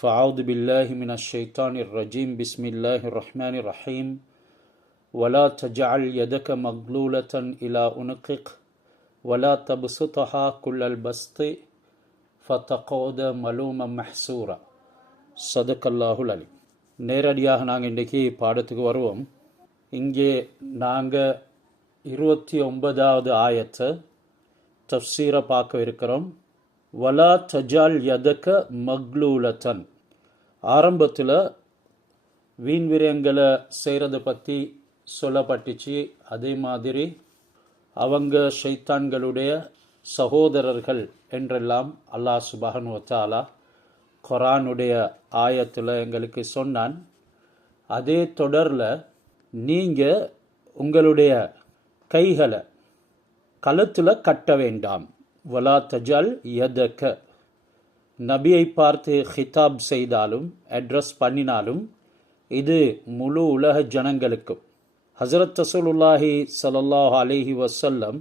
فأعوذ بالله من الشيطان الرجيم بسم الله الرحمن الرحيم ولا تجعل يدك مغلولة إلى عنقك ولا تبسطها كل البسط فتقعد ملوما محسورا صدق الله العليم. நேரடியாக நாங்கள் இன்றைக்கி பாடத்துக்கு வருவோம். இங்கே நாங்கள் 29வது ஆயத்தை தஃப்சீரை பார்க்க இருக்கிறோம். வலா தஜால் யதக மக்லூலத்தன். ஆரம்பத்தில் வீண் விரயங்களை செய்கிறத பற்றி சொல்லப்பட்டுச்சு. அதே மாதிரி அவங்க ஷைத்தான்களுடைய சகோதரர்கள் என்றெல்லாம் அல்லாஹ் சுப்ஹானஹு வ தஆலா குர்ஆனுடைய ஆயத்தில் எங்களுக்கு சொன்னான். அதே தொடரில் நீங்கள் உங்களுடைய கைகளை கழுத்தில் கட்ட வேண்டாம். வலா தஜால் யதக. நபியை பார்த்து ஹிதாப் செய்தாலும் அட்ரஸ் பண்ணினாலும் இது முழு உலக ஜனங்களுக்கும். ஹஸரத் ரசூலுல்லாஹி ஸல்லல்லாஹு அலைஹி வஸல்லம்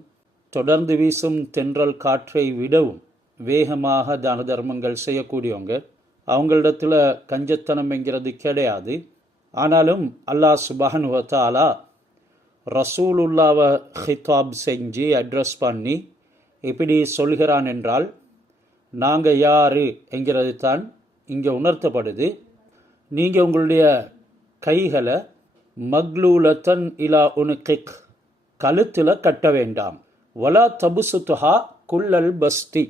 தொடர்ந்து வீசும் தென்றல் காற்றை விடவும் வேகமாக தான தர்மங்கள் செய்யக்கூடியவங்க. அவங்களிடத்தில் கஞ்சத்தனம் என்கிறது கிடையாது. ஆனாலும் அல்லாஹ் சுப்ஹானஹு வ தஆலா ரசூலுல்லாவை ஹிதாப் செஞ்சு அட்ரஸ் பண்ணி இப்படி சொல்கிறான் என்றால் நாங்கள் யார் என்கிறது தான் இங்கே உணர்த்தப்படுது. நீங்கள் உங்களுடைய கைகளை மக்லூலத்தன் இலா உனுகிக், கழுத்தில் கட்ட வேண்டாம். வலா தபுசுத்துஹா குல்லல் பஸ்தி,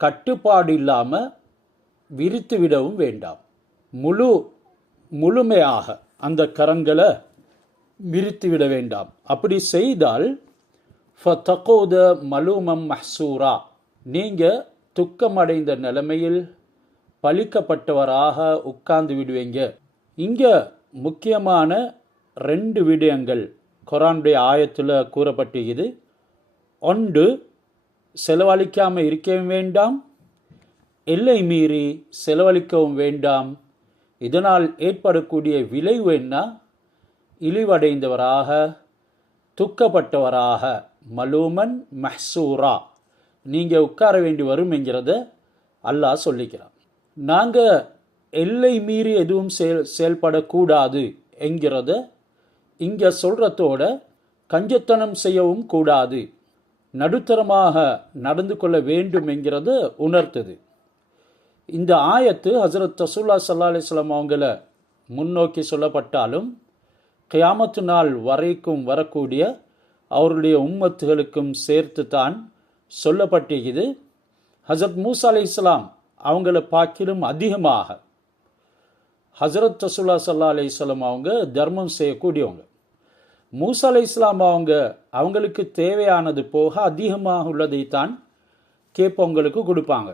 கட்டுப்பாடு இல்லாமல் விரித்து விடவும் வேண்டாம். முழுமையாக அந்த கரங்களை விரித்து விட வேண்டாம். அப்படி செய்தால் ஃபதகூத மலூமம் மஹ்சூரா, நீங்கள் துக்கமடைந்த நிலைமையில் பழிக்கப்பட்டவராக உட்கார்ந்து விடுவீங்க. இங்கே முக்கியமான 2 விடயங்கள் குர்ஆனுடைய ஆயத்தில் கூறப்பட்டிருக்குது. ஒன்று, செலவழிக்காமல் இருக்கவும் வேண்டாம், எல்லை மீறி செலவழிக்கவும் வேண்டாம். இதனால் ஏற்படக்கூடிய விளைவு என்ன? இழிவடைந்தவராக, துக்கப்பட்டவராக, மலூமன் மஹ்சூரா, நீங்கள் உட்கார வேண்டி வரும் என்கிறத அல்லாஹ் சொல்லிக்கிறான். நாங்கள் எல்லை மீறி எதுவும் செயல்படக்கூடாது என்கிறத இங்கே சொல்கிறதோட கஞ்சத்தனம் செய்யவும் கூடாது, நடுத்தரமாக நடந்து கொள்ள வேண்டும் என்கிறத உணர்த்துது. இந்த ஆயத்து ஹஸரத் ரசூலுல்லாஹி ஸல்லல்லாஹு அலைஹி வஸல்லம் அவங்கள முன்னோக்கி சொல்லப்பட்டாலும் கியாமத்து நாள் வரைக்கும் வரக்கூடிய அவருடைய உம்மத்துகளுக்கும் சேர்த்து தான் சொல்லப்பட்டிருக்குது. ஹஸரத் மூசா அலைஹிஸ்ஸலாம் அவங்கள பார்க்கிலும் அதிகமாக ஹஸரத் ரசூலுல்லாஹி ஸல்லல்லாஹு அலைஹி வஸல்லம் அவங்க தர்மம் செய்யக்கூடியவங்க. மூசா அலைஹிஸ்ஸலாம் அவங்களுக்கு தேவையானது போக அதிகமாக உள்ளதைத்தான் கேட்பவங்களுக்கு கொடுப்பாங்க.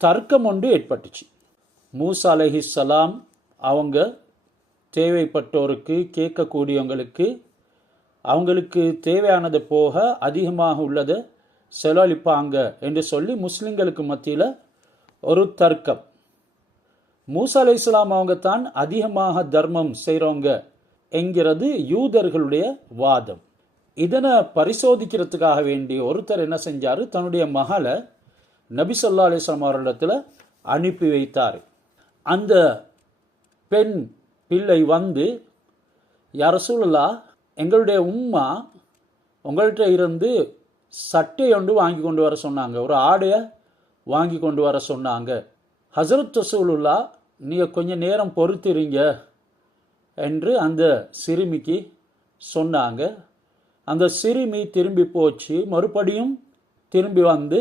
தர்க்கம் ஒன்று ஏற்பட்டுச்சு. மூசா அலைஹிஸ்ஸலாம் அவங்க தேவைப்பட்டோருக்கு, கேட்கக்கூடியவங்களுக்கு அவங்களுக்கு தேவையானது போக அதிகமாக உள்ளதை செலவழிப்பாங்க என்று சொல்லி முஸ்லிம்களுக்கு மத்தியில் ஒரு தர்க்கம். மூசா அலைஹிஸ்ஸலாம் அவங்க தான் அதிகமாக தர்மம் செய்கிறவங்க என்கிறது யூதர்களுடைய வாதம். இதனை பரிசோதிக்கிறதுக்காக வேண்டி ஒருத்தர் என்ன செஞ்சார், தன்னுடைய மகளை நபி ஸல்லல்லாஹு அலைஹி வஸல்லம் அவர்களிடத்தில் அனுப்பி வைத்தார். அந்த பெண் பிள்ளை வந்து, யா ரசூலுல்லாஹ், எங்களுடைய உம்மா உங்கள்கிட்ட இருந்து சட்டை ஒன்று வாங்கி கொண்டு வர சொன்னாங்க, ஒரு ஆடையை வாங்கி கொண்டு வர சொன்னாங்க. ஹஸரத் ரசூலுல்லாஹ், நீங்கள் கொஞ்சம் நேரம் பொறுத்திருங்க என்று அந்த சிறுமிக்கு சொன்னாங்க. அந்த சிறுமி திரும்பி போச்சு. மறுபடியும் திரும்பி வந்து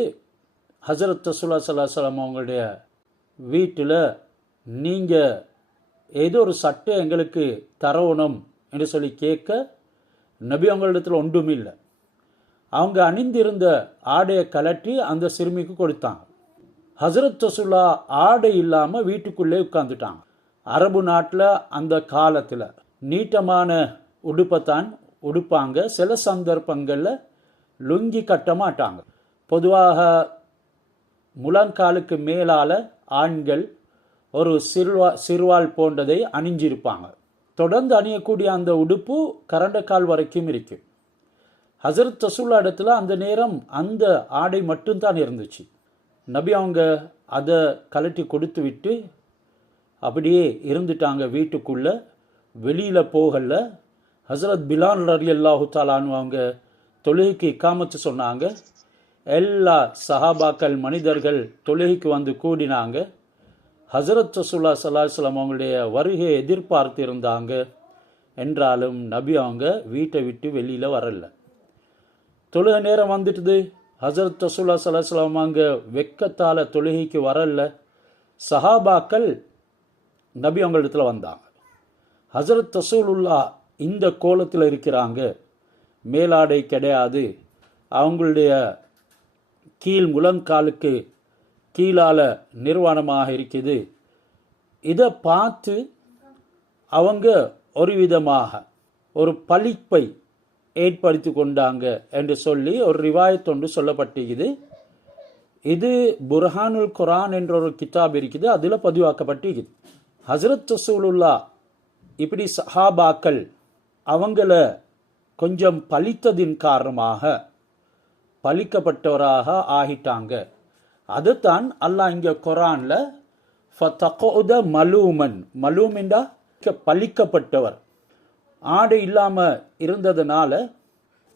ஹஸரத் ரசூலுல்லாஹி ஸல்லல்லாஹு அலைஹி வஸல்லம் அவங்களுடைய வீட்டில் நீங்கள் ஏதோ ஒரு சட்டை எங்களுக்கு தரணும் என்று சொல்லி கேட்க, நபி அவங்களிடத்தில் ஒன்றும் இல்லை. அவங்க அணிந்திருந்த ஆடையை கலட்டி அந்த சிறுமிக்கு கொடுத்தாங்க. ஹஸரத் ரசூலுல்லாஹ் ஆடை இல்லாமல் வீட்டுக்குள்ளே உட்கார்ந்துட்டாங்க. அரபு நாட்டில் அந்த காலத்தில் நீட்டமான உடுப்பைத்தான் உடுப்பாங்க. சில சந்தர்ப்பங்களில் லுங்கி கட்ட மாட்டாங்க. பொதுவாக முழங்காலுக்கு மேலால் ஆண்கள் ஒரு சிறுவால் போன்றதை அணிஞ்சிருப்பாங்க. தொடர்ந்து அணியக்கூடிய அந்த உடுப்பு கரண்டக்கால் வரைக்கும் இருக்கு. ஹஸரத் ரசூலுல்லாஹ் இடத்துல அந்த நேரம் அந்த ஆடை மட்டும்தான் இருந்துச்சு. நபி அவங்க அதை கழட்டி கொடுத்து விட்டு அப்படியே இருந்துட்டாங்க வீட்டுக்குள்ள, வெளியில் போகல. ஹசரத் பிலால் ரலியல்லாஹு தஆலான்னு அவங்க தொழுகைக்கு இக்காமத்து சொன்னாங்க. எல்லா சஹாபாக்கள் மனிதர்கள் தொழுகைக்கு வந்து கூடினாங்க. ஹசரத் ரசூலுல்லாஹி ஸல்லல்லாஹு அலைஹி வஸல்லம் அவங்களுடைய வருகையை எதிர்பார்த்து இருந்தாங்க. என்றாலும் நபி அவங்க வீட்டை விட்டு வெளியில் வரல. தொழுகை நேரம் வந்துட்டுது. ஹசரத் ரசூலுல்லாஹி ஸல்லல்லாஹு அலைஹி வஸல்லம் அவங்க வெக்கத்தால் தொழுகைக்கு வரல. சஹாபாக்கள் நபி அவங்களிடத்தில் வந்தாங்க. ஹசரத் ரசூலுல்லாஹ் இந்த கோலத்தில் இருக்கிறாங்க, மேலாடை கிடையாது, அவங்களுடைய கீழ் முழங்காலுக்கு கீழால் நிர்வாணமாக இருக்குது. இதை பார்த்து அவங்க ஒரு விதமாக ஒரு பழிப்பை ஏற்படுத்தி கொண்டாங்க என்று சொல்லி ஒரு ரிவாயத் ஒன்று சொல்லப்பட்டிருக்குது. இது புர்ஹானுல் குர்ஆன் என்ற ஒரு கிதாப் இருக்குது, அதில் பதிவாக்கப்பட்டிருக்குது. ஹசரத் ரசூலுல்லாஹ் இப்படி சஹாபாக்கள் அவங்கள கொஞ்சம் பழித்ததின் காரணமாக பழிக்கப்பட்டவராக ஆகிட்டாங்க. அதுதான் அல்லாஹ் இங்கே குர்ஆன்ல ஃபதகஉத மலூமன், மலூம் என்றா பழிக்கப்பட்டவர், ஆடை இல்லாமல் இருந்ததுனால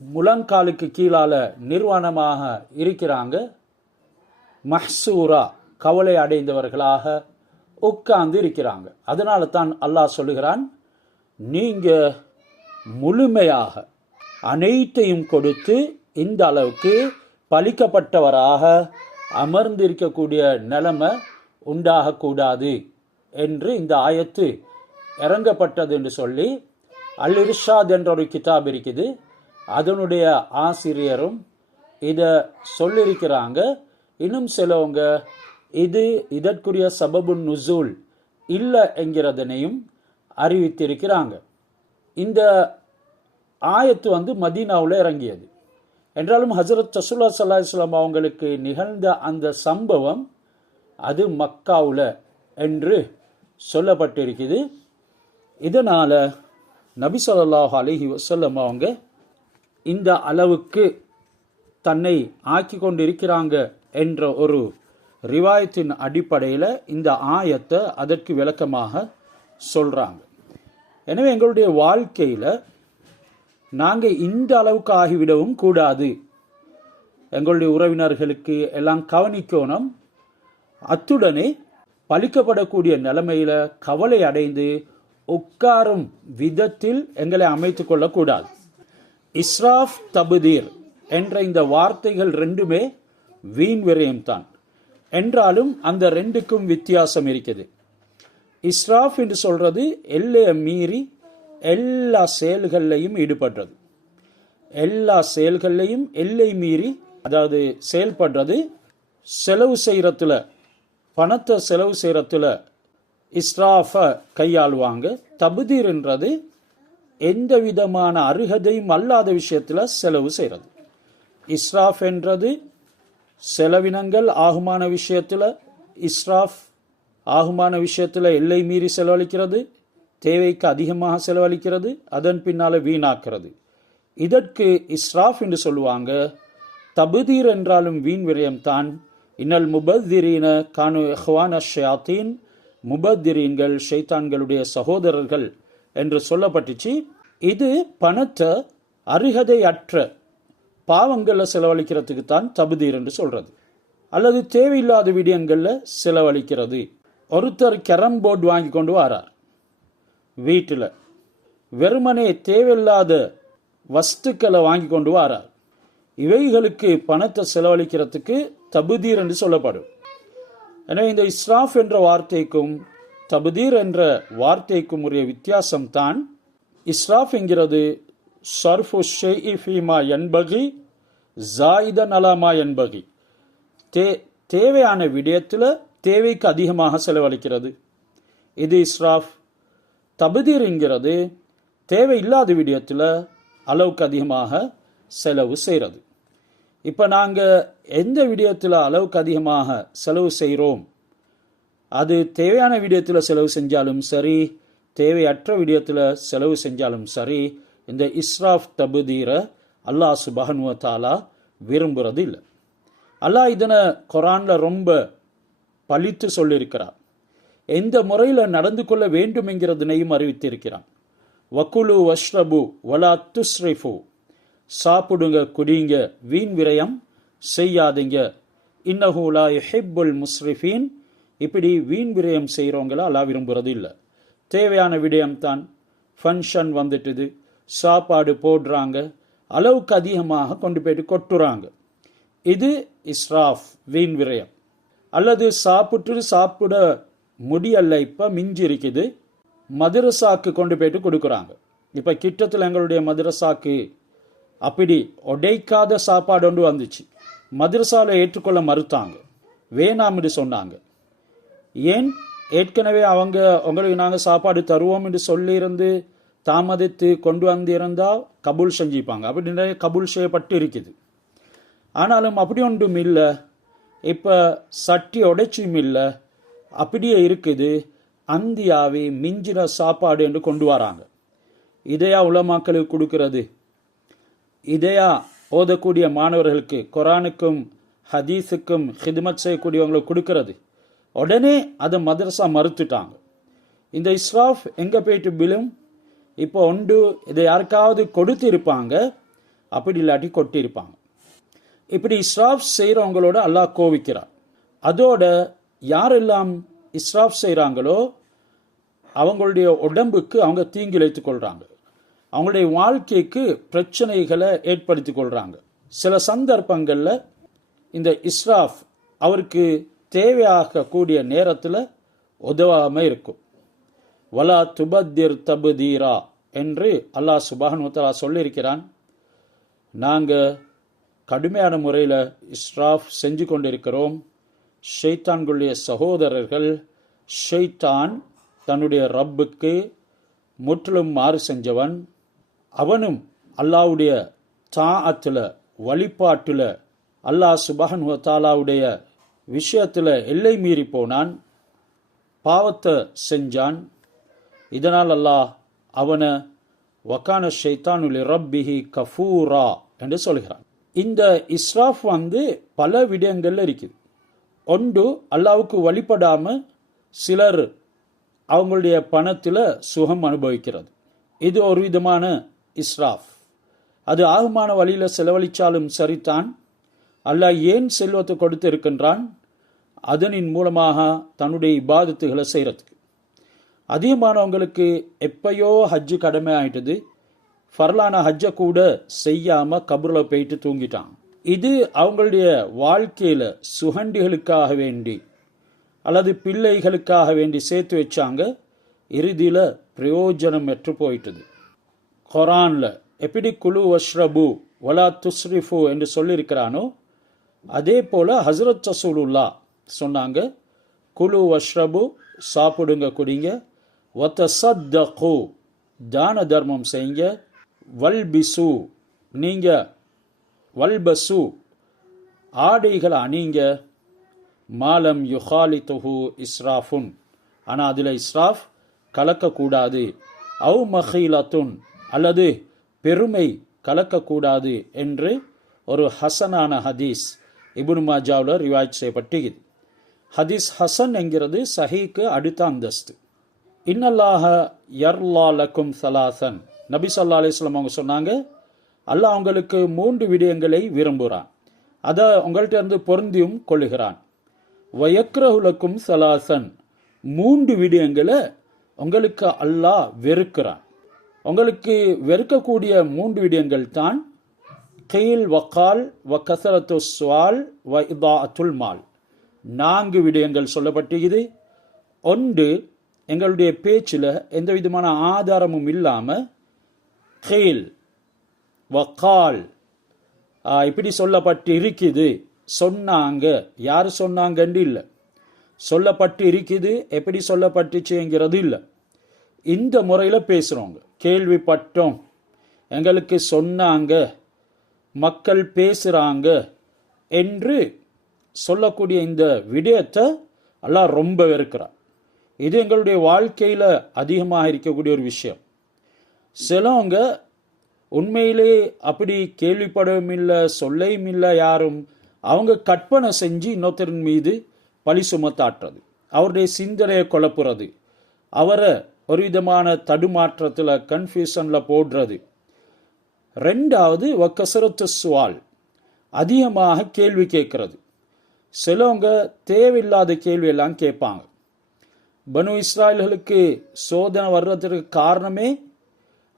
முழங்காலுக்கு கீழால் நிர்வாணமாக இருக்கிறாங்க, மஹ்சூரா கவலை அடைந்தவர்களாக உட்கார்ந்து இருக்கிறாங்க. அதனால தான் அல்லாஹ் சொல்லுகிறான், நீங்கள் முழுமையாக அனைத்தையும் கொடுத்து இந்த அளவுக்கு பழிக்கப்பட்டவராக அமர்ந்திருக்கக்கூடிய நிலைமை உண்டாகக்கூடாது என்று இந்த ஆயத்து இறங்கப்பட்டது என்று சொல்லி அல் இர்ஷாத் என்ற ஒரு கிதாப் இருக்குது, அதனுடைய ஆசிரியரும் இதை சொல்லியிருக்கிறாங்க. இன்னும் சிலவங்க இதற்குரிய சபபுன் நுசூல் இல்லை என்கிறதனையும் அறிவித்திருக்கிறாங்க. இந்த ஆயத்து மதீனாவில் இறங்கியது என்றாலும் ஹசரத் ரசூலுல்லாஹி ஸல்லல்லாஹு அலைஹி வஸல்லம் அவங்களுக்கு நிகழ்ந்த அந்த சம்பவம் அது மக்காவில் என்று சொல்லப்பட்டிருக்குது. இதனால் நபி ஸல்லல்லாஹு அலைஹி வஸல்லம் அவங்க இந்த அளவுக்கு தன்னை ஆக்கி கொண்டிருக்கிறாங்க என்ற ஒரு ரிவாயத்தின் அடிப்படையில் இந்த ஆயத்தை அதற்கு விளக்கமாக சொல்கிறாங்க. எனவே எங்களுடைய வாழ்க்கையில் நாங்கள் இந்த அளவுக்கு ஆகிவிடவும் கூடாது. எங்களுடைய உறவினர்களுக்கு எல்லாம் கவனிக்கணும். அத்துடனே பழிக்கப்படக்கூடிய நிலைமையில் கவலை அடைந்து உட்காரும் விதத்தில் எங்களை அமைத்து கொள்ளக்கூடாது. இஸ்ராஃப் தபுதீர் என்ற இந்த வார்த்தைகள் ரெண்டுமே வீண் விரயம்தான். என்றாலும் அந்த ரெண்டுக்கும் வித்தியாசம் இருக்குது. இஸ்ராஃப் என்று சொல்றது எல்லையை மீறி எல்லா செயல்கள்லையும் ஈடுபடுறது, எல்லா செயல்கள்லையும் எல்லை மீறி அதாவது செயல்படுறது. செலவு செய்கிறதுல, பணத்தை செலவு செய்கிறதுல இஸ்ராஃபை கையாளுவாங்க. தபுதீர் என்றது எந்த விதமான அருகதையும் அல்லாத விஷயத்தில் செலவு செய்கிறது. இஸ்ராஃப் என்றது செலவினங்கள் ஆகுமான விஷயத்தில் இஸ்ராஃப், ஆகுமான விஷயத்தில் எல்லை மீறி செலவழிக்கிறது, தேவைக்கு அதிகமாக செலவழிக்கிறது, அதன் பின்னால் வீணாக்கிறது. இதற்கு இஸ்ராஃப் என்று சொல்லுவாங்க. தபுதீர் என்றாலும் வீண் விரயம்தான். இன்னல் முபத்திரீன கானு இஹ்வான ஷயாத்தீன், முபத்திரீன்கள் ஷைத்தான்களுடைய சகோதரர்கள் என்று சொல்லப்பட்டுச்சு. இது பணத்தை அருகதை அற்ற பாவங்களில் செலவழிக்கிறதுக்கு தான் தபுதீர் என்று சொல்றது, அல்லது தேவையில்லாத விடயங்களில் செலவழிக்கிறது. ஒருத்தர் கேரம் போர்டு வாங்கி கொண்டு வரார் வீட்டில், வெறுமனே தேவையில்லாத வஸ்துக்களை வாங்கி கொண்டு வரார். இவைகளுக்கு பணத்தை செலவழிக்கிறதுக்கு தபுதீர் என்று சொல்லப்படும். எனவே இந்த இஸ்ராஃப் என்ற வார்த்தைக்கும் தபுதீர் என்ற வார்த்தைக்கும் உரிய வித்தியாசம் தான். இஸ்ராஃப் என்கிறது சர்ஃபு ஷைஇ ஃபீமா யன்பகி ஜாயிதன் அலாமா யன்பகி, தேவையான விடயத்தில் தேவைக்கு அதிகமாக செலவழிக்கிறது, இது இஸ்ராஃப். தபுதீர் என்கிறது தேவையில்லாத விடயத்தில் அளவுக்கு அதிகமாக செலவு செய்கிறது. இப்போ நாங்கள் எந்த விடயத்தில் அளவுக்கு அதிகமாக செலவு செய்கிறோம், அது தேவையான விடயத்தில் செலவு செஞ்சாலும் சரி, தேவையற்ற விடயத்தில் செலவு செஞ்சாலும் சரி, இந்த இஸ்ராஃப் தபுதீரை அல்லாஹ் சுப்ஹானஹு வ தஆலா விரும்புறது இல்லை. அல்லாஹ் இதனை குர்ஆன்ல ரொம்ப பழித்து சொல்லியிருக்கிறார். எந்த முறையில் நடந்து கொள்ள வேண்டும் என்கிறதனையும் அறிவித்திருக்கிறான். வக்குலு வஷ்ரபு வலா துஸ்ரிஃபு, சாப்பிடுங்க குடிங்க, வீண் விரயம் செய்யாதீங்க. இன்னஹு லா யுஹிப்புல் முஸ்ரிஃபீன், இப்படி வீண் விரயம் செய்கிறவங்கள அல்லாஹ் விரும்புறது இல்லை. தேவையான விடயம்தான். ஃபங்க்ஷன் வந்துட்டுது, சாப்பாடு போடுறாங்க, அளவுக்கு அதிகமாக கொண்டு போயிட்டு கொட்டுறாங்க. இது இஸ்ராஃப், வீண் விரயம். அல்லது சாப்பிட முடியல, இப்போ மிஞ்சி இருக்குது, மதரசாக்கு கொண்டு போயிட்டு கொடுக்குறாங்க. இப்போ கிட்டத்தில் எங்களுடைய மதரசாக்கு அப்படி உடைக்காத சாப்பாடு ஒன்று வந்துச்சு. மதரசாவில் ஏற்றுக்கொள்ள மறுத்தாங்க, வேணாம்னு சொன்னாங்க. ஏன்? ஏற்கனவே உங்களுக்கு நாங்கள் சாப்பாடு தருவோம் என்று சொல்லியிருந்து தாமதித்து கொண்டு வந்திருந்தால் கபூல் செஞ்சுப்பாங்க. அப்படி நிறைய கபூல் செய்யப்பட்டு இருக்குது. ஆனாலும் அப்படி ஒன்றும் இல்லை. இப்போ சட்டி உடைச்சியும் இல்லை, அப்படியே இருக்குது. அந்தியாவி மிஞ்சின சாப்பாடு என்று கொண்டு வராங்க. இதையா உலமாக்களுக்கு கொடுக்கிறது? இதையா ஓதக்கூடிய மாணவர்களுக்கு, குரானுக்கும் ஹதீஸுக்கும் ஹித்மத் செய்யக்கூடியவங்களுக்கு கொடுக்கிறது? உடனே அதை மதரசா மறுத்துட்டாங்க. இந்த இஸ்ராஃப் எங்கே போயிட்டு விழும்? இப்போ ஒன்று இதை யாருக்காவது கொடுத்து இருப்பாங்க, அப்படி இல்லாட்டி கொட்டியிருப்பாங்க. இப்படி இஸ்ராஃப் செய்கிறவங்களோட அல்லாஹ் கோவிக்கிறார். அதோட யாரெல்லாம் இஸ்ராஃப் செய்கிறாங்களோ அவங்களுடைய உடம்புக்கு அவங்க தீங்கு இழைத்துக் கொள்கிறாங்க, அவங்களுடைய வாழ்க்கைக்கு பிரச்சனைகளை ஏற்படுத்தி கொள்கிறாங்க. சில சந்தர்ப்பங்களில் இந்த இஸ்ராஃப் அவருக்கு தேவையாக கூடிய நேரத்தில் உதவாமல் இருக்கும். வலா துபத்திர் தபுதீரா என்று அல்லாஹ் சுப்ஹானஹு வ தஆலா சொல்லியிருக்கிறான். நாங்கள் கடுமையான முறையில் இஸ்ராஃப் செஞ்சு கொண்டிருக்கிறோம். ஷைத்தான்களுடைய சகோதரர்கள். ஷைத்தான் தன்னுடைய ரப்புக்கு முற்றிலும் மாறு செஞ்சவன். அவனும் அல்லாஹ்வுடைய தாஅத்தில், வழிபாட்டில், அல்லாஹ் சுப்ஹானஹு வ தஆலாவுடைய விஷயத்தில் எல்லை மீறி போனான், பாவத்தை செஞ்சான். இதனால் அல்லாஹ் அவனை வக்கான ஷைத்தானுல் ரப்பிஹி கஃபூரா என்று சொல்கிறான். இந்த இஸ்ராஃப் பல விடயங்கள்ல இருக்குது. ஒன்று, அல்லாவுக்கு வழிபடாமல் சிலர் அவங்களுடைய பணத்தில் சுகம் அனுபவிக்கிறது. இது ஒரு விதமான இஸ்ராஃப். அது ஆகுமான வழியில் செலவழித்தாலும் சரிதான். அல்லாஹ் ஏன் செல்வத்தை கொடுத்து இருக்கின்றான்? அதனின் மூலமாக தன்னுடைய இபாதத்துகளை செய்கிறதுக்கு. அதிகமானவங்களுக்கு எப்பயோ ஹஜ்ஜு கடமை ஆயிட்டது, ஃபர்லான ஹஜ்ஜை கூட செய்யாமல் கபூரில் போயிட்டு தூங்கிட்டான். இது அவங்களுடைய வாழ்க்கையில் சுகண்டிகளுக்காக வேண்டி அல்லது பிள்ளைகளுக்காக வேண்டி சேர்த்து வச்சாங்க. இறுதியில் பிரயோஜனம் பெற்று போயிட்டது. குர்ஆனில் எப்படி குலு வஷ்ரபு வலா துஸ்ரிஃபு என்று சொல்லியிருக்கிறானோ அதே போல் ஹஸ்ரத் ரசூலுல்லாஹ் சொன்னாங்க, குலு வஷ்ரபு, சாப்பிடுங்க குடிங்க, வதஸத்தகு, தான தர்மம் செய்யுங்க, வல்பிசு, நீங்கள் வல்பசு, ஆடைகளை அணிங்க, மாலம் யுஹாலித்துஹு இஸ்ராஃபுன், ஆனால் அதில் இஸ்ராஃப் கலக்கக்கூடாது, அவு மஹீலத்துன், அல்லது பெருமை கலக்கக்கூடாது என்று ஒரு ஹசனான ஹதீஸ் இப்னு மாஜாவில் ரிவாயத் செய்யப்பட்டிருக்குது. ஹதீஸ் ஹசன் என்கிறது சஹீக்கு அடுத்த அந்தஸ்து. இன்னல்லாஹ யர்லா லக்கும் சலாசன், நபி ஸல்லல்லாஹு அலைஹி வஸல்லம் அவங்க சொன்னாங்க, அல்லாஹ் அவங்களுக்கு 3 விடயங்களை விரும்புகிறான், அதை உங்கள்கிட்ட இருந்து பொருந்தியும் கொள்ளுகிறான். வயக்ரஹுலக்கும் சலாசன், 3 விடயங்களை உங்களுக்கு அல்லாஹ் வெறுக்கிறான். உங்களுக்கு வெறுக்கக்கூடிய 3 விடயங்கள் தான் கீல் வக்கால் வ கசரத்து ஸ்வால் வ இதாஅத்துல் மால். 4 விடயங்கள் சொல்லப்பட்டிருக்குது. ஒன்று, எங்களுடைய பேச்சில் எந்த விதமான ஆதாரமும் இல்லாமல் கீல் வக்கால் இப்படி சொல்லப்பட்டு இருக்குது, சொன்னாங்க, யார் சொன்னாங்கன்னு இல்லை, சொல்லப்பட்டு இருக்குது, எப்படி சொல்லப்பட்டுச்சுங்கிறது இல்லை. இந்த முறையில் பேசுகிறோங்க, கேள்விப்பட்டோம், எங்களுக்கு சொன்னாங்க, மக்கள் பேசுகிறாங்க என்று சொல்லக்கூடிய இந்த விடயத்தை அல்லாஹ் ரொம்ப வெறுக்கிறார். இது எங்களுடைய வாழ்க்கையில் அதிகமாக இருக்கக்கூடிய ஒரு விஷயம். சிலவங்க உண்மையிலே அப்படி கேள்விப்படவும் இல்லை, சொல்லையும் இல்லை யாரும், அவங்க கற்பனை செஞ்சு இன்னொருத்தரின் மீது பழி சுமத்தாட்டுறது, அவருடைய சிந்தனையை குழப்புறது, அவரை ஒரு விதமான தடுமாற்றத்தில் கன்ஃபியூஷனில் போடுறது. ரெண்டாவது வக்கசரத்து சுவால், அதிகமாக கேள்வி கேட்கறது. சிலவங்க தேவையில்லாத கேள்வியெல்லாம் கேட்பாங்க. பனு இஸ்ராயல்களுக்கு சோதனை வர்றதுக்கு காரணமே,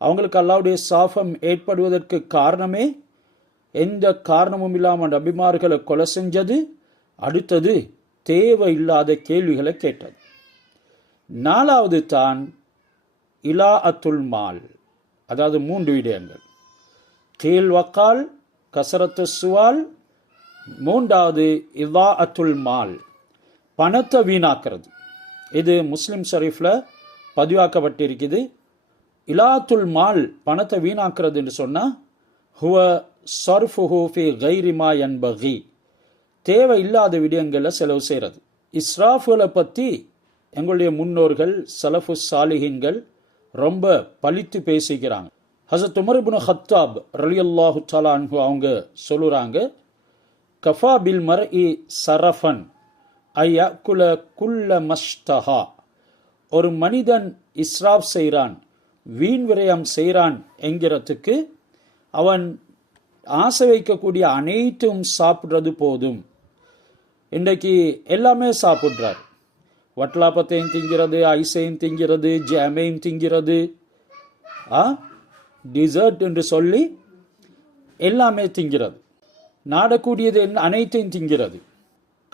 அவங்களுக்கு அல்லாஹ்வுடைய சாபம் ஏற்படுவதற்கு காரணமே எந்த காரணமும் இல்லாமல் நபிமார்களை கொலை செஞ்சது, அடுத்தது தேவையில்லாத கேள்விகளை கேட்டது. நாலாவது தான் இலா அத்துல் மால், அதாவது 3 விடயங்கள், கீழ் வக்கால், கசரத்து சுவால், மூன்றாவது இலா அத்துல் மால், பணத்தை வீணாக்கிறது. இது முஸ்லிம் ஷரீஃபில் பதிவாக்கப்பட்டிருக்குது. இலாத்துல் மால், பணத்தை வீணாக்கிறது என்று சொன்னால் ஹுவ சர்ஃபுஹு ஃபி கைரி மா யன்பகி, தேவையில்லாத விடயங்களை செலவு செய்கிறது. இஸ்ராஃப்களை பற்றி எங்களுடைய முன்னோர்கள் சலஃபு சாலிஹீன்கள் ரொம்ப பழித்து பேசிக்கிறாங்க. ஹஸரத் உமர் இப்னு ஹத்தாப் ரலியல்லாஹு தஆலா அன்ஹு அவங்க சொல்லுறாங்க, கஃபா பில் மர்இ சரஃபன் ஐயக்குல குல்ல மஷ்தஹா, ஒரு மனிதன் இஸ்ராப் செய்கிறான், வீண் விரயம் செய்கிறான் என்கிறதுக்கு அவன் ஆசை வைக்கக்கூடிய அனைத்தும் சாப்பிட்றது போதும். இன்றைக்கு எல்லாமே சாப்பிட்றார், வட்டலாப்பத்தையும் திங்கிறது, ஐஸையும் திங்கிறது, ஜாமையும் திங்கிறது, டிசர்ட் என்று சொல்லி எல்லாமே திங்கிறது, நாடக்கூடியது அனைத்தையும் திங்கிறது.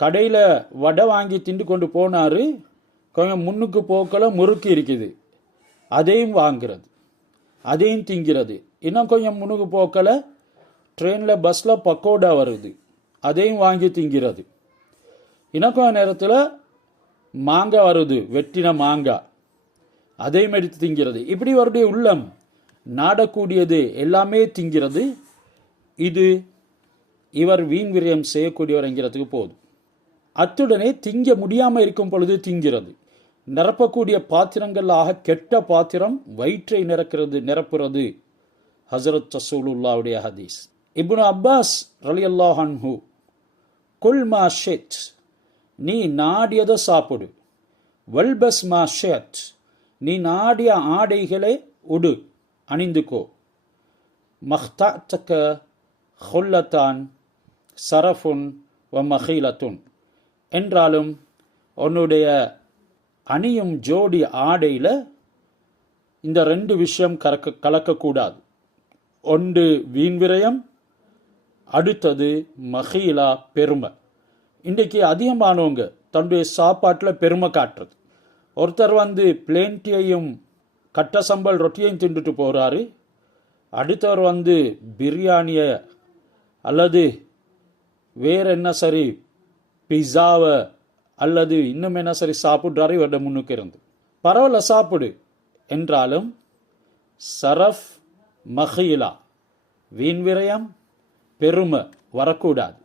கடையில் வடை வாங்கி திண்டு கொண்டு போனார், கொஞ்சம் முன்னுக்கு போக்கல முறுக்கு இருக்குது, அதையும் வாங்கிறது, அதையும் திங்கிறது. இன்னும் கொஞ்சம் முன்னுக்கு போக்கல ட்ரெயினில் பஸ்ஸில் பக்கோடா வருது, அதையும் வாங்கி திங்கிறது. இன்னும் கொஞ்சம் நேரத்தில் மாங்காய் வருது, வெட்டின மாங்காய், அதையும் எடுத்து திங்கிறது. இப்படி அவருடைய உள்ளம் நாடக்கூடியது எல்லாமே திங்கிறது. இது இவர் வீண் விரயம் செய்யக்கூடியவர் என்கிறதுக்கு போதும். அத்துடனே திங்க முடியாமல் இருக்கும் பொழுது திங்கிறது. நிரப்பக்கூடிய பாத்திரங்கள் ஆக கெட்ட பாத்திரம் வயிற்றை நிரப்புறது ஹஸரத் ரசூலுல்லாஹ்வுடைய ஹதீஸ். இப்னு அப்பாஸ் ரலியல்லாஹு அன்ஹு, குல் மா ஷித், நீ நாடியதை சாப்பிடு, வல்பஸ் மா ஷித், நீ நாடிய ஆடைகளை உடு, அணிந்துக்கோ, மஹ்தஅதக ஹுல்லத்தான் சரஃபுன் வ மஹீலத்துன், என்றாலும் உன்னுடைய அணியும் ஜோடி ஆடையில் இந்த 2 விஷயம் கலக்கக்கூடாது. ஒன்று வீண் விரயம், அடுத்தது மஹீலா, பெருமை. இன்றைக்கு அதிகமானவங்க தன்னுடைய சாப்பாட்டில் பெருமை காட்டுறது. ஒருத்தர் பிளேன்டியையும் கட்ட சம்பல் ரொட்டியையும் தின்னுட்டு போகிறாரு, அடுத்தவர் பிரியாணியை அல்லது வேற என்ன சரி பிஸாவை அல்லது இன்னும் என்ன சரி சாப்பிட்றாரு இவருடைய முன்னுக்கு இருந்து. பரவாயில்ல சாப்பிடு என்றாலும் சரஃப், மஹீலா, வீண் விரயம், பெருமை வரக்கூடாது.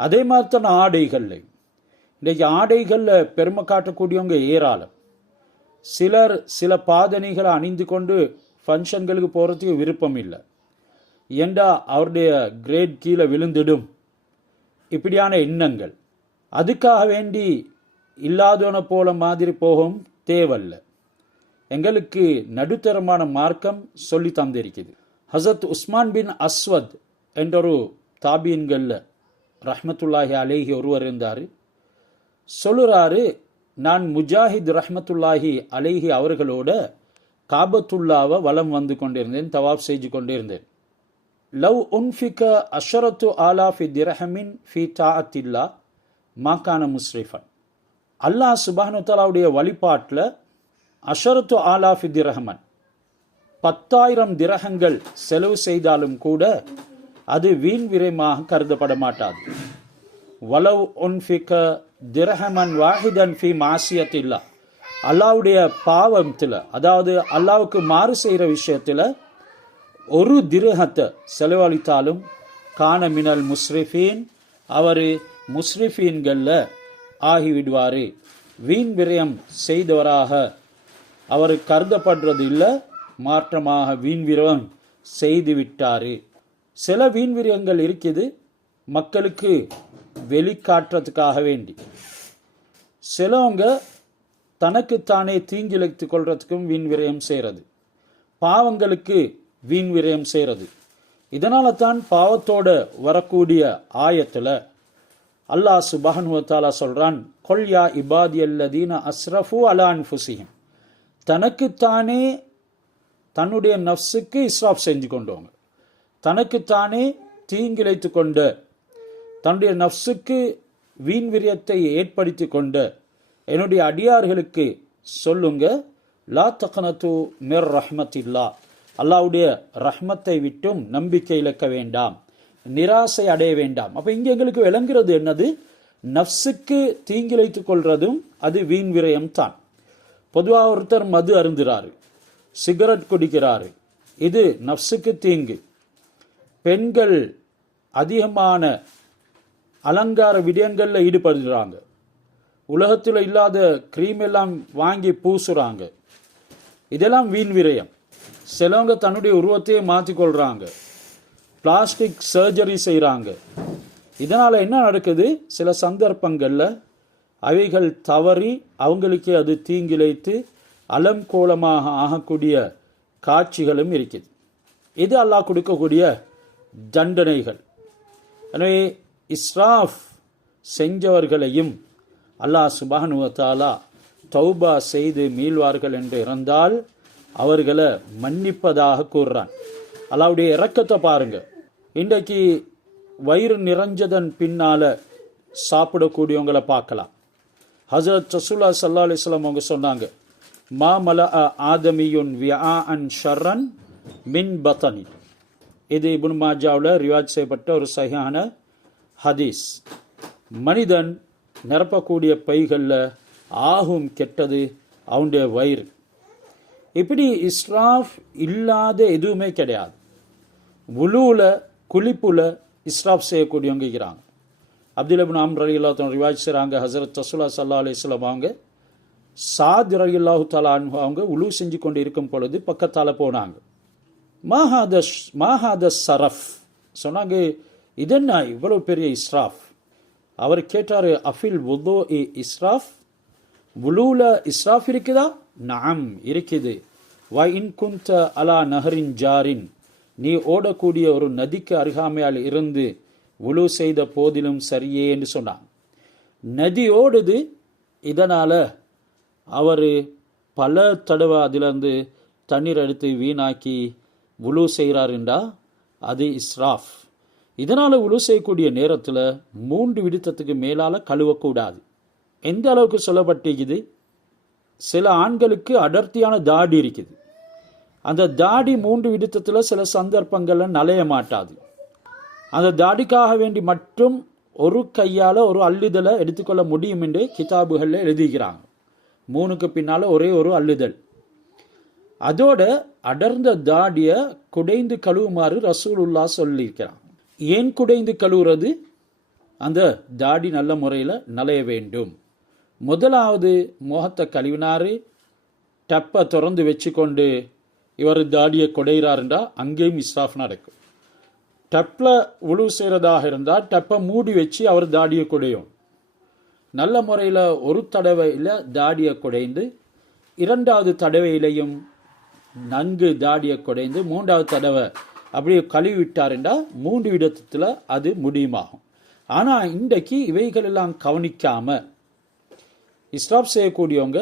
அதே மாதிரி தான் ஆடைகள்ல. இன்றைக்கு ஆடைகளில் பெருமை காட்டக்கூடியவங்க ஏராளம். சிலர் சில பாதணிகளை அணிந்து கொண்டு ஃபங்க்ஷன்களுக்கு போகிறதுக்கு விருப்பம் இல்லை, ஏண்டா அவருடைய கிரேட் கீழே விழுந்துடும், இப்படியான எண்ணங்கள். அதுக்காக வேண்டி இல்லாதவனை போல மாதிரி போகும் தேவையில்லை. எங்களுக்கு நடுத்தரமான மார்க்கம் சொல்லி தந்திருக்குது. ஹஸரத் உஸ்மான் பின் அஸ்வத் என்ற ஒரு தாபீன்களில் ரஹ்மத்துல்லாஹி அலைஹி ஒருவர் இருந்தார். சொல்லுறாரு, நான் முஜாஹித் ரஹ்மத்துல்லாஹி அலைஹி அவர்களோட காபத்துல்லாவை வலம் வந்து கொண்டிருந்தேன், தவாப் செஞ்சு கொண்டிருந்தேன். லவ் உன்ஃபிக அஷரத்து ஆலாஃபி திரஹமின் ஃபி தாஅத்தில்லா மாக்கான முஸ்ரிஃபன், அல்லாஹ் சுப்ஹானஹு வ தஆலாவுடைய வழிபாட்டில் அஷரத்து ஆலாஃபி திரஹமன், 10,000 திரகங்கள் செலவு செய்தாலும் கூட அது வீண் விரயமாக கருதப்பட மாட்டாது. வலவ் உன்ஃபிக திரஹமன் வாஹிதன் ஃபி மாசியத்தில்லா, அல்லாஹ்வுடைய பாவத்தில், அதாவது அல்லாஹ்வுக்கு மாறு செய்கிற விஷயத்தில் ஒரு திரகத்தை செலவழித்தாலும் கான மினல் முஸ்ரிஃபீன், அவர் முஸ்ரிஃபீன்களில் ஆகிவிடுவார். வீண் விரயம் செய்தவராக அவர் கருதப்படுறது இல்லை, மாற்றமாக வீண் விரயம் செய்து விட்டார். சில வீண் விரயங்கள் இருக்குது, மக்களுக்கு வெளிக்காட்டுறதுக்காக வேண்டி. சிலவங்க தனக்குத்தானே தீங்கிழைத்து கொள்றதுக்கும் வீண் விரயம் செய்கிறது, பாவங்களுக்கு வீண் விரயம் செய்கிறது. இதனால தான் பாவத்தோட வரக்கூடிய ஆயத்துல அல்லாஹ் சுப்ஹானஹு வ தஆலா சொல்றான், கொல் யா இபாதியல்லதீன அஸ்ரஃபு அலா அன்ஃபுஸிஹிம், தனக்குத்தானே தன்னுடைய நஃப்ஸுக்கு இஸ்ராஃப் செஞ்சு கொண்டவங்க, தனக்குத்தானே தீங்கிழைத்து கொண்ட, தன்னுடைய நஃப்ஸுக்கு வீண் விரயத்தை ஏற்படுத்தி கொண்ட என்னுடைய அடியார்களுக்கு சொல்லுங்க, லா தக்னது மிர் ரஹ்மத்தில்லா, அல்லாஹ்வுடைய ரஹ்மத்தை விட்டும் நம்பிக்கை இழக்க வேண்டாம், நிராசை அடைய வேண்டாம். அப்ப இங்க எங்களுக்கு விளங்குறது என்னது, நஃப்ஸுக்கு தீங்கிழைத்து கொள்றதும் அது வீண் விரயம் தான். பொதுவாக ஒருத்தர் மது அருந்துறாரு, சிகரெட் குடிக்கிறாரு, இது நஃப்ஸுக்கு தீங்கு. பெண்கள் அதிகமான அலங்கார விடயங்கள்ல ஈடுபடுறாங்க, உலகத்தில் இல்லாத கிரீம் எல்லாம் வாங்கி பூசுறாங்க, இதெல்லாம் வீண் விரயம். சிலவங்க தன்னுடைய உருவத்தையே மாற்றிக்கொள்றாங்க, பிளாஸ்டிக் சர்ஜரி செய்கிறாங்க. இதனால் என்ன நடக்குது, சில சந்தர்ப்பங்களில் அவைகள் தவறி அவங்களுக்கே அது தீங்கிழைத்து அலங்கோலமாக ஆகக்கூடிய காட்சிகளும் இருக்குது. இது அல்லாஹ் கொடுக்கக்கூடிய தண்டனைகள். எனவே இஸ்ராஃப் செஞ்சவர்களையும் அல்லாஹ் சுப்ஹானஹு வ தஆலா தௌபா செய்து மீள்வார்கள் என்று இருந்தால் அவர்களை மன்னிப்பதாக கூறுறான். அல்லாஹ்வுடைய இரக்கத்தை பாருங்க. இன்றைக்கு வயிறு நிறைஞ்சதன் பின்னால சாப்பிடக்கூடியவங்களை பார்க்கலாம். ஹஜரத் ரசூலுல்லாஹி ஸல்லல்லாஹு அலைஹி வஸல்லம் அவங்க சொன்னாங்க, மா மலஅ ஆதமியுன் விஆஅன் ஷர்ரன் மின் பத்னி. இது இப்னு மாஜாவில் ரிவாயத் செய்யப்பட்ட ஒரு சஹீஹான ஹதீஸ். மனிதன் நிரப்பக்கூடிய பைகளில் ஆகும் கெட்டது அவனுடைய வயிறு. இப்படி இஸ்ராஃப் இல்லாத எதுவுமே கிடையாது. வுலூல குளிப்புல இஸ்ராஃப் செய்யக்கூடியவங்க இருக்கிறாங்க. அப்துல்லா இப்னு அம்ர் ரலியல்லாஹு தஆலா ரிவாயத் செய்கிறாங்க, ஹஸரத் ரசூலுல்லாஹி ஸல்லல்லாஹு அலைஹி வஸல்லம் அவங்க சாத் ரலியல்லாஹு தஆலா அன்ஹு அவங்க உலு செஞ்சு கொண்டு இருக்கும் பொழுது பக்கத்தால் போனாங்க. மாஹாத சரஃப் சொன்னாங்க, இதென்ன இவ்வளவு பெரிய இஸ்ராஃப்? அவர் கேட்டாரு, அஃபில் வுது இஸ்ராஃப், வுலூல இஸ்ராஃப் இருக்குதா? நாம் இருக்குது. வ இன் குந்த அலா நஹரின் ஜாரின், நீ ஓடக்கூடிய ஒரு நதிக்கு அருகாமையால் இருந்து வுலு செய்த போதிலும் சரியே என்று சொன்னான். நதி ஓடுது, இதனால அவர் பல தடவை அதிலிருந்து தண்ணீர் எடுத்து வீணாக்கி வுலு செய்கிறாருண்டா அது இஸ்ராஃப். இதனால் வுலு செய்யக்கூடிய நேரத்தில் 3 விடுத்தத்துக்கு மேலால் கழுவக்கூடாது. எந்த அளவுக்கு சொல்லப்பட்டிருக்குது, சில ஆண்களுக்கு அடர்த்தியான தாடி இருக்குது, அந்த தாடி 3 விடுத்தத்தில் சில சந்தர்ப்பங்களில் நலைய மாட்டாது. அந்த தாடிக்காக வேண்டி மட்டும் ஒரு கையால் ஒரு அள்ளுதலை எடுத்துக்கொள்ள முடியும் என்று கிதாபுகளில் எழுதிக்கிறாங்க. 3க்கு பின்னால் ஒரே ஒரு அள்ளுதல். அதோட அடர்ந்த தாடியை குடைந்து கழுவுமாறு ரசூலுல்லாஹ் சொல்லியிருக்கிறாங்க. ஏன் குடைந்து கழுவுறது? அந்த தாடி நல்ல முறையில் நலைய வேண்டும். முதலாவது முகத்தை கழுவினாரு, டப்பை திறந்து வச்சுக்கொண்டு இவர் தாடியை குடைகிறாருண்டா அங்கேயும் இஸ்ராஃப் நடக்கும். டப்பில் உழு செய்கிறதாக இருந்தால் டப்பை மூடி வச்சு அவர் தாடியை குடையும். நல்ல முறையில் ஒரு தடவையில் தாடியை குடைந்து, 2வது தடவையிலையும் நன்கு தாடியை குடைந்து, 3வது தடவை அப்படியே கழுவி விட்டாருண்டா 3 விதத்தில் அது முடியுமாகும். ஆனால் இன்றைக்கு இவைகளெல்லாம் கவனிக்காம இஸ்ராஃப் செய்யக்கூடியவங்க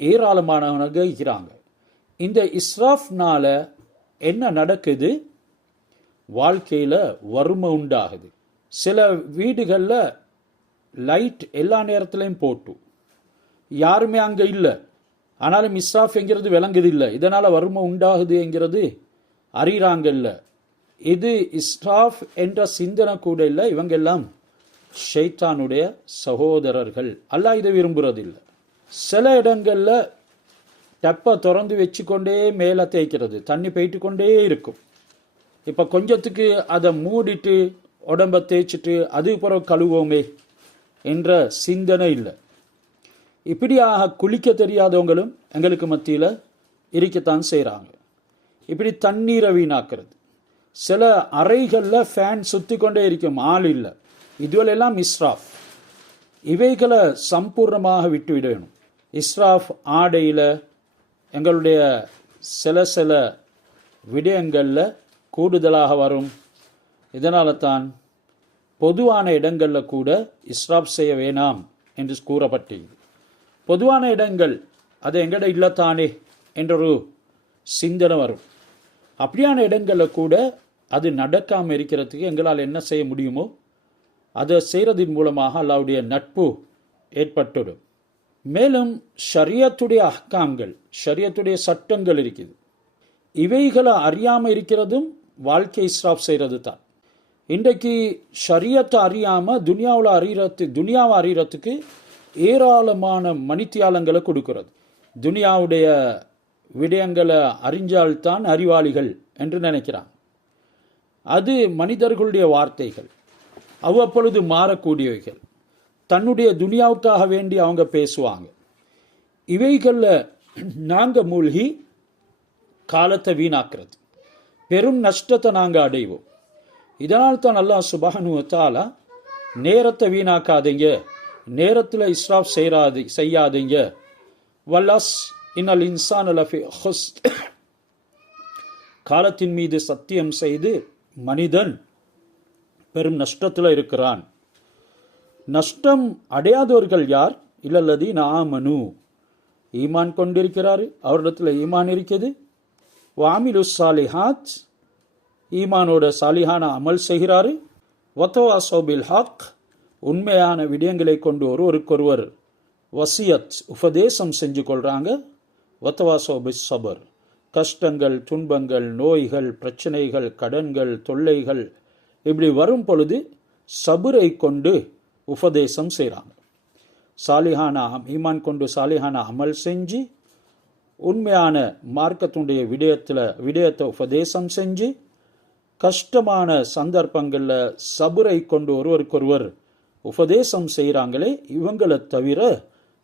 ஏராளமானவங்க இருக்கிறாங்க. இந்த இஸ்ராஃப்னால என்ன நடக்குது, வாழ்க்கையில் வறுமை உண்டாகுது. சில வீடுகளில் லைட் எல்லா நேரத்திலையும் போட்டு யாருமே அங்கே இல்லை, ஆனாலும் இஸ்ராஃப் என்கிறது விளங்குது இல்லை, இதனால் வறுமை உண்டாகுது என்கிறது அறிகிறாங்கல்ல. இது இஸ்ராஃப் என்ற சிந்தனை கூட இல்லை. இவங்க எல்லாம் ஷைத்தானுடைய சகோதரர்கள். அல்லாஹ் இதை விரும்புறதில்லை. சில இடங்களில் டப்பை திறந்து வச்சுக்கொண்டே மேலே தேய்க்கிறது, தண்ணி போயிட்டு கொண்டே இருக்கும். இப்போ கொஞ்சத்துக்கு அதை மூடிட்டு உடம்பை தேய்ச்சிட்டு அது பிறகு கழுவோமே என்ற சிந்தனை இல்லை. இப்படியாக குளிக்க தெரியாதவங்களும் எங்களுக்கு மத்தியில் இருக்கத்தான் செய்கிறாங்க. இப்படி தண்ணீரை வீணாக்கிறது. சில அறைகளில் ஃபேன் சுற்றி கொண்டே இருக்கும், ஆள் இல்லை, இதுவெல்லாம் இஸ்ராஃப். இவைகளை சம்பூர்ணமாக விட்டுவிடணும். இஸ்ராஃப் ஆடையில், எங்களுடைய சில விடயங்களில் கூடுதலாக வரும். இதனால தான் பொதுவான இடங்களில் கூட இஸ்ராஃப் செய்ய வேணாம் என்று கூறப்பட்டது. பொதுவான இடங்கள் அது எங்கட இல்லத்தானே என்றொரு சிந்தனை வரும். அப்படியான இடங்களில் கூட அது நடக்காமல் இருக்கிறதுக்கு எங்களால் என்ன செய்ய முடியுமோ அதை செய்கிறதின் மூலமாக அல்லாஹ்வுடைய நட்பு ஏற்பட்டுடும். மேலும் ஷரியத்துடைய அஹ்காம்கள், ஷரியத்துடைய சட்டங்கள் இருக்குது. இவைகளை அறியாமல் இருக்கிறதும் வாழ்க்கை இஸ்ராஃப் செய்கிறது தான். இன்றைக்கு ஷரியத்தை அறியாமல் துனியாவை அறியறதுக்கு ஏராளமான மணித்தியாலங்களை கொடுக்கிறது. துனியாவுடைய விடயங்களை அறிஞ்சால்தான் அறிவாளிகள் என்று நினைக்கிறாங்க. அது மனிதர்களுடைய வார்த்தைகள், அவ்வப்பொழுது மாறக்கூடியவைகள். தன்னுடைய துனியாவுக்காக வேண்டி அவங்க பேசுவாங்க. இவைகளில் நாங்கள் மூழ்கி காலத்தை வீணாக்குறது, பெரும் நஷ்டத்தை நாங்கள் அடைவோம். இதனால் தான் அல்லாஹ் சுப்ஹானஹு வ தஆலா நேரத்தை வீணாக்காதீங்க, நேரத்தில் இஸ்ராஃப் செய்யாதீங்க. வல்லஸ் இன்னல் இன்சான லஃபி ஹுஸ்ர், காலத்தின் மீது சத்தியம் செய்து மனிதன் பெரும் நஷ்டத்தில் இருக்கிறான். நஷ்டம் அடையாதவர்கள் யார்? இல்லல்லதீன ஆமனு, ஈமான் கொண்டிருக்கிறார், அவரிடத்தில் ஈமான் இருக்குது. வாமிலு சாலிஹாத், ஈமானோட சாலிஹான அமல் செய்கிறாரு. வத்தவாஸௌ பில் ஹக், உண்மையான விடயங்களை கொண்டு ஒருவருக்கொருவர் வசியத் உபதேசம் செஞ்சு கொள்றாங்க. வத்தவாஸௌ பிஸ் சபர், கஷ்டங்கள், துன்பங்கள், நோய்கள், பிரச்சனைகள், கடன்கள், தொல்லைகள் இப்படி வரும் பொழுது சபுரை கொண்டு உபதேசம் செய்கிறாங்க. சாலிஹான ஈமான் கொண்டு சாலிஹான அமல் செஞ்சு உண்மையான மார்க்கத்துடைய விடயத்தை உபதேசம் செஞ்சு கஷ்டமான சந்தர்ப்பங்களில் சபுரை கொண்டு ஒருவருக்கொருவர் உபதேசம் செய்கிறாங்களே, இவங்களை தவிர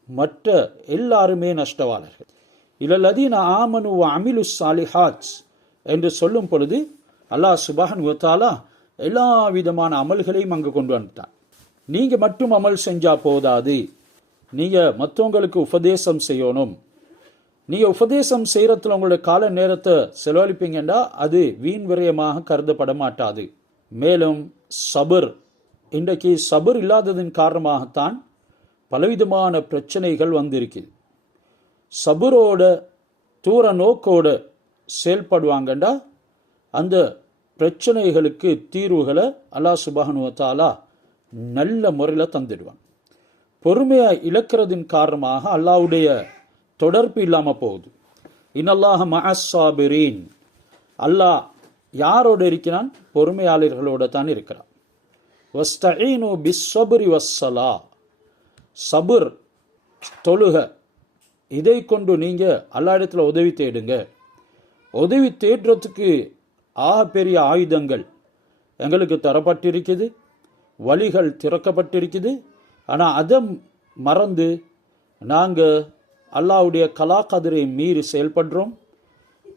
மற்ற எல்லாருமே நஷ்டவாளர்கள். இல்லல்லதீன ஆமனு வ அமிலு சாலிஹாத் என்று சொல்லும் பொழுது அல்லாஹ் சுப்ஹானஹு வ தஆலா எல்லா விதமான அமல்களையும் அங்கு கொண்டு வந்துட்டான். நீங்க மட்டும் அமல் செஞ்சா போதாது, நீங்க மற்றவங்களுக்கு உபதேசம் செய்யணும். நீங்க உபதேசம் செய்யறதுல உங்களுடைய கால நேரத்தை செலவழிப்பீங்கன்னா அது வீண் விரயமாக கருதப்பட மாட்டாது. மேலும் சபர், இன்றைக்கு சபர் இல்லாததின் காரணமாகத்தான் பலவிதமான பிரச்சனைகள் வந்திருக்கு. சபரோட தூர நோக்கோட செயல்படுவாங்கண்டா அந்த பிரச்சனைகளுக்கு தீர்வுகளை அல்லாஹ் சுப்ஹானஹு வ தஆலா நல்ல முறையில் தந்துடுவான். பொறுமையை இழக்கிறதின் காரணமாக அல்லாஹ்வுடைய தொடர்பு இல்லாமல் போகுது. இன்னல்லாஹ மஅஸ் ஸாபிரீன், அல்லாஹ் யாரோட இருக்கிறான்? பொறுமையாளர்களோட தான் இருக்கிறான். வஸ்தஈனு பிஸ்ஸப்ரி வஸ்ஸலா, சபுர், தொழுக, இதை கொண்டு நீங்க அல்லாஹ் இடத்துல உதவி தேடுங்க. உதவி தேடுறதுக்கு பெரிய ஆயுதங்கள் எங்களுக்கு தரப்பட்டிருக்குது, வழிகள் திறக்கப்பட்டிருக்குது. ஆனால் அதை மறந்து நாங்கள் அல்லாஹ்வுடைய கலாக்கதிரை மீறி செயல்படுறோம்,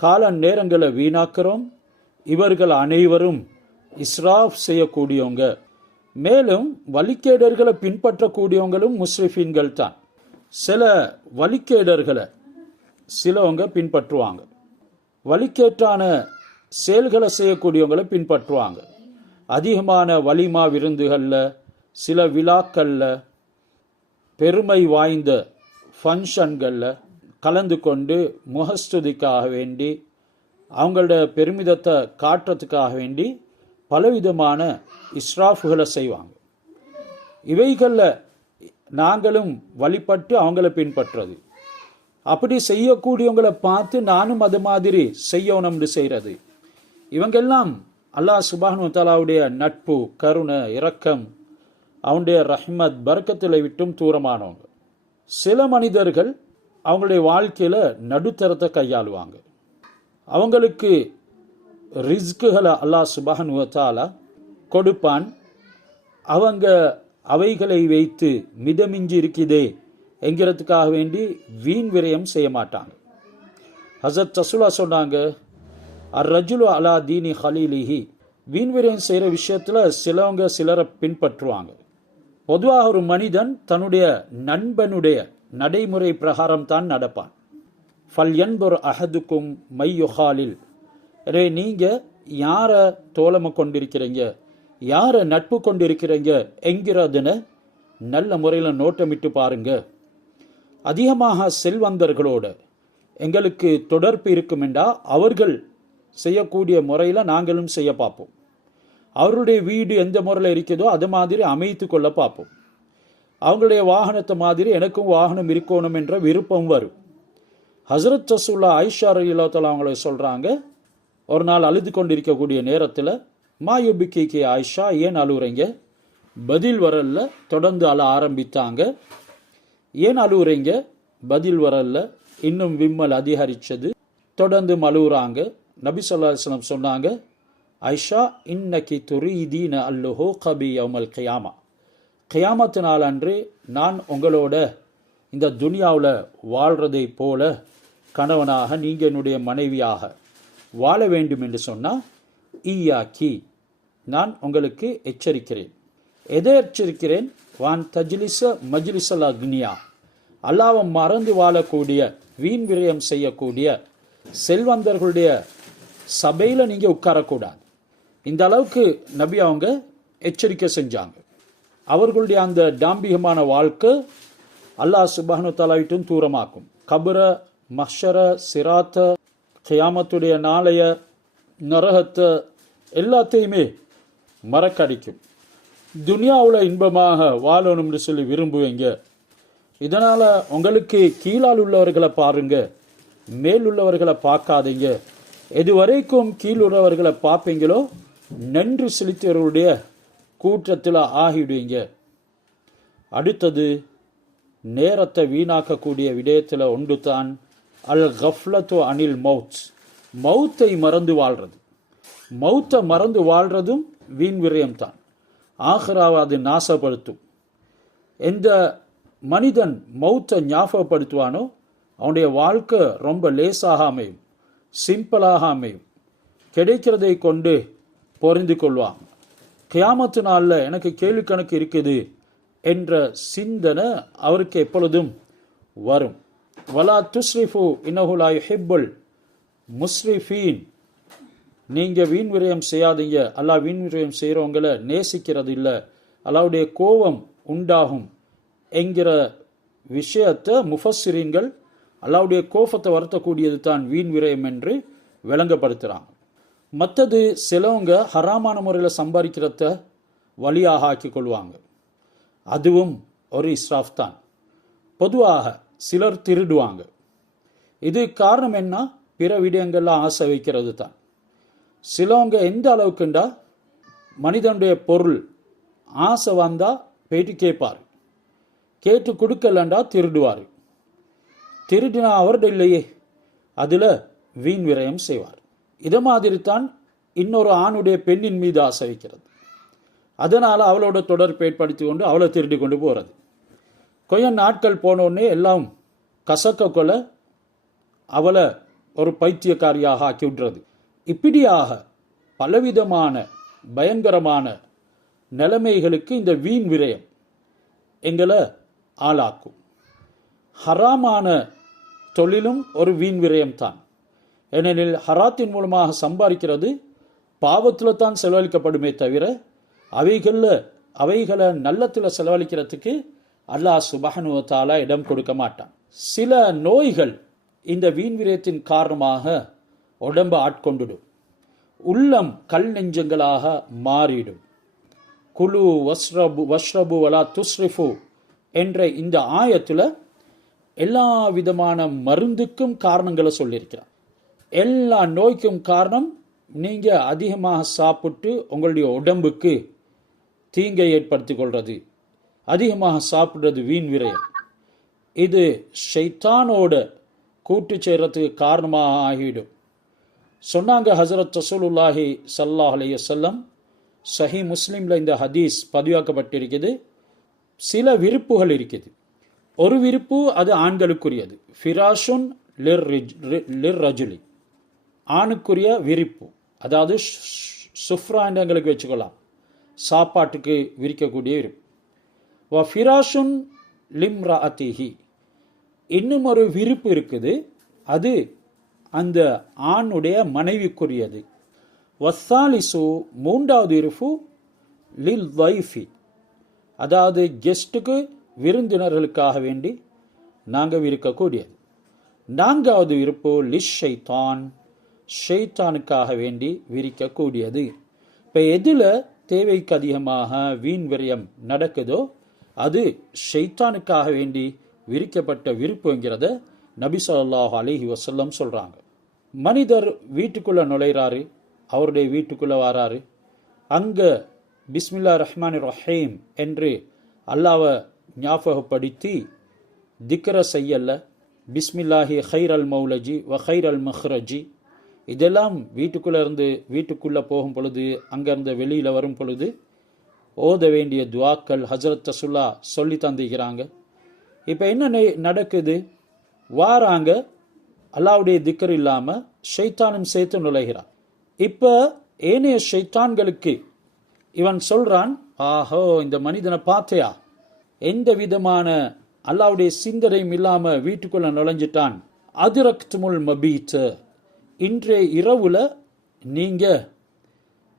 கால நேரங்களை வீணாக்குறோம். இவர்கள் அனைவரும் இஸ்ராஃப் செய்யக்கூடியவங்க. மேலும் வழிகேடர்களை பின்பற்றக்கூடியவங்களும் முஸ்ரிஃபீன்கள் தான். சில வழிகேடர்களை சிலவங்க பின்பற்றுவாங்க, வழிகேட்டான செயல்களை செய்யக்கூடியவங்களை பின்பற்றுவாங்க. அதிகமான வலிமா விருந்துகளில், சில விழாக்களில், பெருமை வாய்ந்த ஃபங்க்ஷன்களில் கலந்து கொண்டு முகஸ்துதிக்காக வேண்டி, அவங்களோட பெருமிதத்தை காட்டுறதுக்காக வேண்டி பலவிதமான இஸ்ராஃபுகளை செய்வாங்க. இவைகளில் நாங்களும் வழிபட்டு அவங்கள பின்பற்றுறது, அப்படி செய்யக்கூடியவங்களை பார்த்து நானும் அது மாதிரி செய்யணும்னு செய்கிறது. இவங்கெல்லாம் அல்லாஹ் சுப்ஹானஹு வ தஆலாவுடைய நட்பு, கருணை, இரக்கம், அவனுடைய ரஹ்மத், பரக்கத்தில் விட்டும் தூரமானவங்க. சில மனிதர்கள் அவங்களுடைய வாழ்க்கையில் நடுத்தரத்தை கையாளுவாங்க. அவங்களுக்கு ரிஸ்குகளை அல்லாஹ் சுப்ஹானஹு வ தஆலா கொடுப்பான். அவங்க அவைகளை வைத்து மிதமிஞ்சி இருக்குதே என்கிறதுக்காக வேண்டி வீண் விரயம் செய்ய மாட்டாங்க. ஹஸரத் ரசூலுல்லாஹ் சொன்னாங்க, அர் ரஜுலு அலா தீனி ஹலீலிஹி, வீண் விரயம் செய்கிற விஷயத்தில் சிலரை பின்பற்றுவாங்க. பொதுவாக ஒரு மனிதன் தன்னுடைய நண்பனுடைய நடைமுறை பிரகாரம் தான் நடப்பான். ஃபல் என்பொரு அஹதுக்கும் மையுஹாலில், எனவே நீங்கள் யாரை தோழமை கொண்டிருக்கிறீங்க, யாரை நட்பு கொண்டிருக்கிறீங்க என்கிறதுன நல்ல முறையில் நோட்டமிட்டு பாருங்க. அதிகமாக செல்வந்தர்களோட எங்களுக்கு தொடர்பு இருக்குமெண்டா அவர்கள் செய்யக்கூடிய முறையில் நாங்களும் செய்ய பார்ப்போம். அவருடைய வீடு எந்த முறையில் இருக்குதோ அது மாதிரி அமைத்து கொள்ள பார்ப்போம். அவங்களுடைய வாகனத்தை மாதிரி எனக்கும் வாகனம் இருக்கணும் என்ற விருப்பம் வரும். ஹசரத் ரசூலுல்லாஹ் ஆயிஷா ரலியல்லாஹு தஆலா அவங்கள சொல்கிறாங்க, ஒரு நாள் அழுது கொண்டிருக்கக்கூடிய நேரத்தில், மாயுபிக்கு ஆயிஷா ஏன் அழுகுறீங்க? பதில் வரல. தொடர்ந்து அழ ஆரம்பித்தாங்க. ஏன் அழுகுறீங்க? பதில் வரல. இன்னும் விம்மல் அதிகரிச்சது. தொடர்ந்து அழுகுறாங்க. நபி ஸல்லல்லாஹு அலைஹி வஸல்லம் சொன்னாங்க, ஐஷா இன்னக்கி துரீதீன அல்லுஹு கபி யௌமல் கியாமா, கியாமத்து நாள் அன்று நான் உங்களோட இந்த துனியாவில் வாழ்றதை போல கணவனாக நீங்கள் என்னுடைய மனைவியாக வாழ வேண்டும் என்று சொன்னால், ஈயாக்கி நான் உங்களுக்கு எச்சரிக்கிறேன். எதை எச்சரிக்கிறேன்? வான் தஜ்லிஸ மஜ்லிஸல் அக்னியா, அல்லாஹ்வை மறந்து வாழக்கூடிய வீண் விரயம் செய்யக்கூடிய செல்வந்தர்களுடைய சபையில் நீங்கள் உட்காரக்கூடாது. இந்த அளவுக்கு நபி அவங்க எச்சரிக்கை செஞ்சாங்க. அவர்களுடைய அந்த டாம்பிகமான வாழ்க்கை அல்லாஹ் சுப்ஹானஹு வ தஆலா விட்டும் தூரமாக்கும். கபர, மஹ்ஷர, சிராத்த, கியாமத்துடைய நாளைய, நரகத்தை எல்லாத்தையுமே மறக்கடிக்கும். துனியாவில் இன்பமாக வாழணும்னு சொல்லி விரும்புவீங்க. இதனால் உங்களுக்கு கீழால் உள்ளவர்களை பாருங்க, மேல் உள்ளவர்களை பார்க்காதீங்க. எதுவரைக்கும் கீழுள்ளவர்களை பார்ப்பீங்களோ நன்றி செலுத்தியவர்களுடைய கூட்டத்தில் ஆகிடுவீங்க. அடுத்தது நேரத்தை வீணாக்கக்கூடிய விடயத்தில் ஒன்று தான் அல் கஃப்லத்து அனில் மவுத், மவுத்தை மறந்து வாழ்றது. மவுத்தை மறந்து வாழ்றதும் வீண் விரயம் தான். ஆஹிராவை அது நாசப்படுத்தும். எந்த மனிதன் மவுத்தை ஞாபகப்படுத்துவானோ அவனுடைய வாழ்க்கை ரொம்ப லேசாக அமையும், சிம்பிளாக அமையும். கிடைக்கிறதை கொண்டு பொறிந்து கொள்வான். கியாமத்து நாளில் எனக்கு கேள்வி கணக்கு இருக்குது என்ற சிந்தனை அவருக்கு எப்பொழுதும் வரும். வலா துஸ்ரிஃபு இன்னஹு லா யுஹிப்புல் முஸ்ரிஃபீன், நீங்கள் வீண் விரயம் செய்யாதீங்க, அல்லாஹ் வீண் விரயம் செய்கிறவங்களை நேசிக்கிறது இல்லை, அல்லாஹ்வுடைய கோபம் உண்டாகும் என்கிற விஷயத்தை முஃபஸ்ஸிரீன்கள் அல்லாஹ்வுடைய கோபத்தை வருத்தக்கூடியது தான் வீண் விரயம் என்று விளங்கப்படுத்துகிறாங்க. மற்றது சிலவங்க ஹராமான முறையில் சம்பாதிக்கிறத வழியாக ஆக்கி கொள்வாங்க. அதுவும் ஒரு இஸ்ராஃப் தான். பொதுவாக சிலர் திருடுவாங்க. இது காரணம் என்ன? பிற விடயங்கள்லாம் ஆசை வைக்கிறது தான். சிலவங்க எந்த அளவுக்குண்டா மனிதனுடைய பொருள் ஆசை வந்தால் போயிட்டு கேட்பார், கேட்டு கொடுக்கலண்டா திருடுவார். திருடினா அவர்கிட்ட இல்லையே, அதில் வீண் விரயம் செய்வார். இதை மாதிரி தான் இன்னொரு ஆணுடைய பெண்ணின் மீது ஆசை வைக்கிறது. அதனால் அவளோட தொடர்பு ஏற்படுத்தி கொண்டு அவளை திருடி கொண்டு போகிறது. கொஞ்ச நாட்கள் போனோடனே எல்லாம் கசக்க கொள்ள அவளை ஒரு பைத்தியக்காரியாக ஆக்கி விடுறது. இப்படியாக பலவிதமான பயங்கரமான நிலைமைகளுக்கு இந்த வீண் விரயம் எங்களை ஆளாக்கும். ஹராமான தொழிலும் ஒரு வீண் விரயம் தான். ஏனெனில் ஹராத்தின் மூலமாக சம்பாதிக்கிறது பாவத்தில் தான் செலவழிக்கப்படுமே தவிர அவைகளை நல்லத்தில் செலவழிக்கிறதுக்கு அல்லாஹ் சுப்ஹானஹு வ தஆலா இடம் கொடுக்க மாட்டான். சில நோய்கள் இந்த வீண் விரயத்தின் காரணமாக உடம்பை ஆட்கொண்டுடும். உள்ளம் கல் நெஞ்சங்களாக மாறிடும். குலு வஷ்ரபு வலா துஸ்ரிஃபு என்ற இந்த ஆயத்தில் எல்லா விதமான மருந்துக்கும் காரணங்களை சொல்லியிருக்கிறார். எல்லா நோய்க்கும் காரணம் நீங்கள் அதிகமாக சாப்பிட்டு உங்களுடைய உடம்புக்கு தீங்கை ஏற்படுத்தி கொள்வது, அதிகமாக சாப்பிட்றது வீண் விரயம். இது ஷைத்தானோட கூட்டு சேர்றதுக்கு காரணமாக ஆகிடும். சொன்னாங்க ஹஸரத் ரசூலுல்லாஹி ஸல்லல்லாஹு அலைஹி வஸல்லம், சஹீ முஸ்லிமில் இந்த ஹதீஸ் பதிவாக்கப்பட்டிருக்குது. சில விருப்புகள் இருக்குது. ஒரு விருப்பு அது ஆண்களுக்குரியது, ஃபிராஷுன் லிர் ரஜுலி, ஆணுக்குரிய விருப்பு, அதாவது சுஃப்ரான்னு எங்களுக்கு வச்சுக்கலாம், சாப்பாட்டுக்கு விரிக்கக்கூடிய விரிப்பு. வ ஃபிராஷுன் லிம்ராஅத்திஹி, இன்னும் ஒரு விரிப்பு இருக்குது, அது அந்த ஆணுடைய மனைவிக்குரியது. வஸ்ஸாலிசு, மூன்றாவது விரிப்பு லில் வைஃபி, அதாவது கெஸ்ட்டுக்கு விருந்தினர்களுக்காக வேண்டி நாங்கள் விரிக்கக்கூடியது. நான்காவது விருப்பு லிஷ் ஷைத்தான், ஷைத்தானுக்காக வேண்டி விரிக்கக்கூடியது. இப்போ எதில் தேவைக்கு அதிகமாக வீண் விரயம் நடக்குதோ அது ஷைத்தானுக்காக வேண்டி விரிக்கப்பட்ட விருப்புங்கிறத நபி ஸல்லல்லாஹு அலைஹி வஸல்லம் சொல்கிறாங்க. மனிதர் வீட்டுக்குள்ளே நுழைகிறாரு, அவருடைய வீட்டுக்குள்ளே வராரு, அங்கே பிஸ்மில்லா ரஹ்மான் ரஹீம் என்று அல்லாவை ஞாபகப்படுத்தி திக்ர செய்யல, பிஸ்மில்லாஹி ஹைர் அல் மௌலஜி வ ஹைர் அல் மஹ்ரஜி, இதெல்லாம் வீட்டுக்குள்ளே இருந்து வீட்டுக்குள்ளே போகும் பொழுது, அங்கேருந்து வெளியில் வரும் பொழுது ஓத வேண்டிய துவாக்கள் ஹஜ்ரத் ரசூலுல்லாஹ் சொல்லி தந்துக்கிறாங்க. இப்போ என்ன நடக்குது, வாராங்க, அல்லாவுடைய திக்ர் இல்லாமல் ஷைத்தானும் சேர்த்து நுழைகிறான். இப்போ ஏனைய ஷைத்தான்களுக்கு இவன் சொல்கிறான், ஆஹோ இந்த மனிதனை பார்த்தையா, எந்த விதமான அல்லாவுடைய சிந்தனையும் இல்லாமல் வீட்டுக்குள்ளே நுழைஞ்சிட்டான். அதிரக்துமுல் மபீத், இன்றைய இரவுல நீங்கள்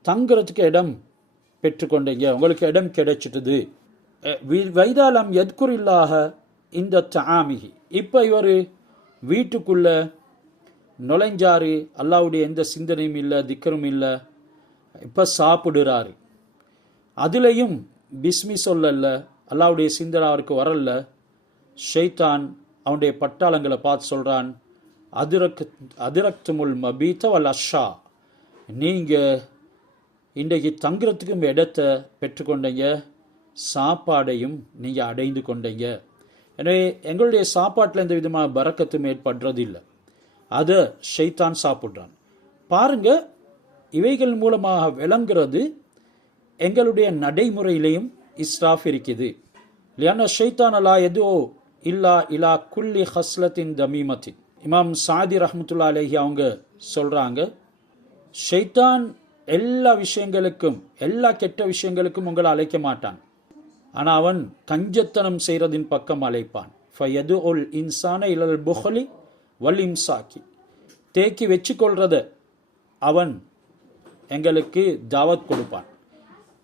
தங்குறதுக்கு இடம் பெற்றுக்கொண்டீங்க, உங்களுக்கு இடம் கிடைச்சிட்டுது. வைதாலம் எத்குரில்லாக இந்த தாமிகி, இப்போ இவர் வீட்டுக்குள்ள நுழைஞ்சாரு, அல்லாவுடைய எந்த சிந்தனையும் இல்லை, திக்கரும் இல்லை, இப்போ சாப்பிடுறாரு, அதுலேயும் பிஸ்மி சொல்லல, அல்லாவுடைய சிந்தனை அவருக்கு வரல. ஷைத்தான் அவனுடைய பட்டாளங்களை பார்த்து சொல்கிறான், அதிரக்துமுல் மபீத்த வல் அஷா, நீங்கள் இன்றைக்கு தங்குறதுக்கும் இடத்தை பெற்றுக்கொண்டீங்க, சாப்பாடையும் நீங்கள் அடைந்து கொண்டீங்க. எனவே எங்களுடைய சாப்பாட்டில் எந்த விதமான பரக்கத்தும் ஏற்படுறது இல்லை, அதை ஷைத்தான் சாப்பிட்றான். பாருங்க, இவைகள் மூலமாக விளங்குறது எங்களுடைய நடைமுறையிலையும் இஸ்ராஃப் இருக்குது. லியான ஷைத்தான் அல்லா எதோ இல்லா இலா குல்லி ஹஸ்லத்தின் தமீமத்தின். இமாம் சாதி ரஹ்மத்துல்லாஹி அலைஹி அவங்க சொல்கிறாங்க, ஷைத்தான் எல்லா விஷயங்களுக்கும், எல்லா கெட்ட விஷயங்களுக்கும் உங்களை அழைக்க மாட்டான், ஆனால் அவன் கஞ்சத்தனம் செய்கிறதின் பக்கம் அழைப்பான். ஃபயது ஒல் இன்சான இலல் புஹலி வல் இம்சாக்கி, தேக்கி வச்சுக்கொள்றத அவன் எங்களுக்கு தாவத் கொடுப்பான்.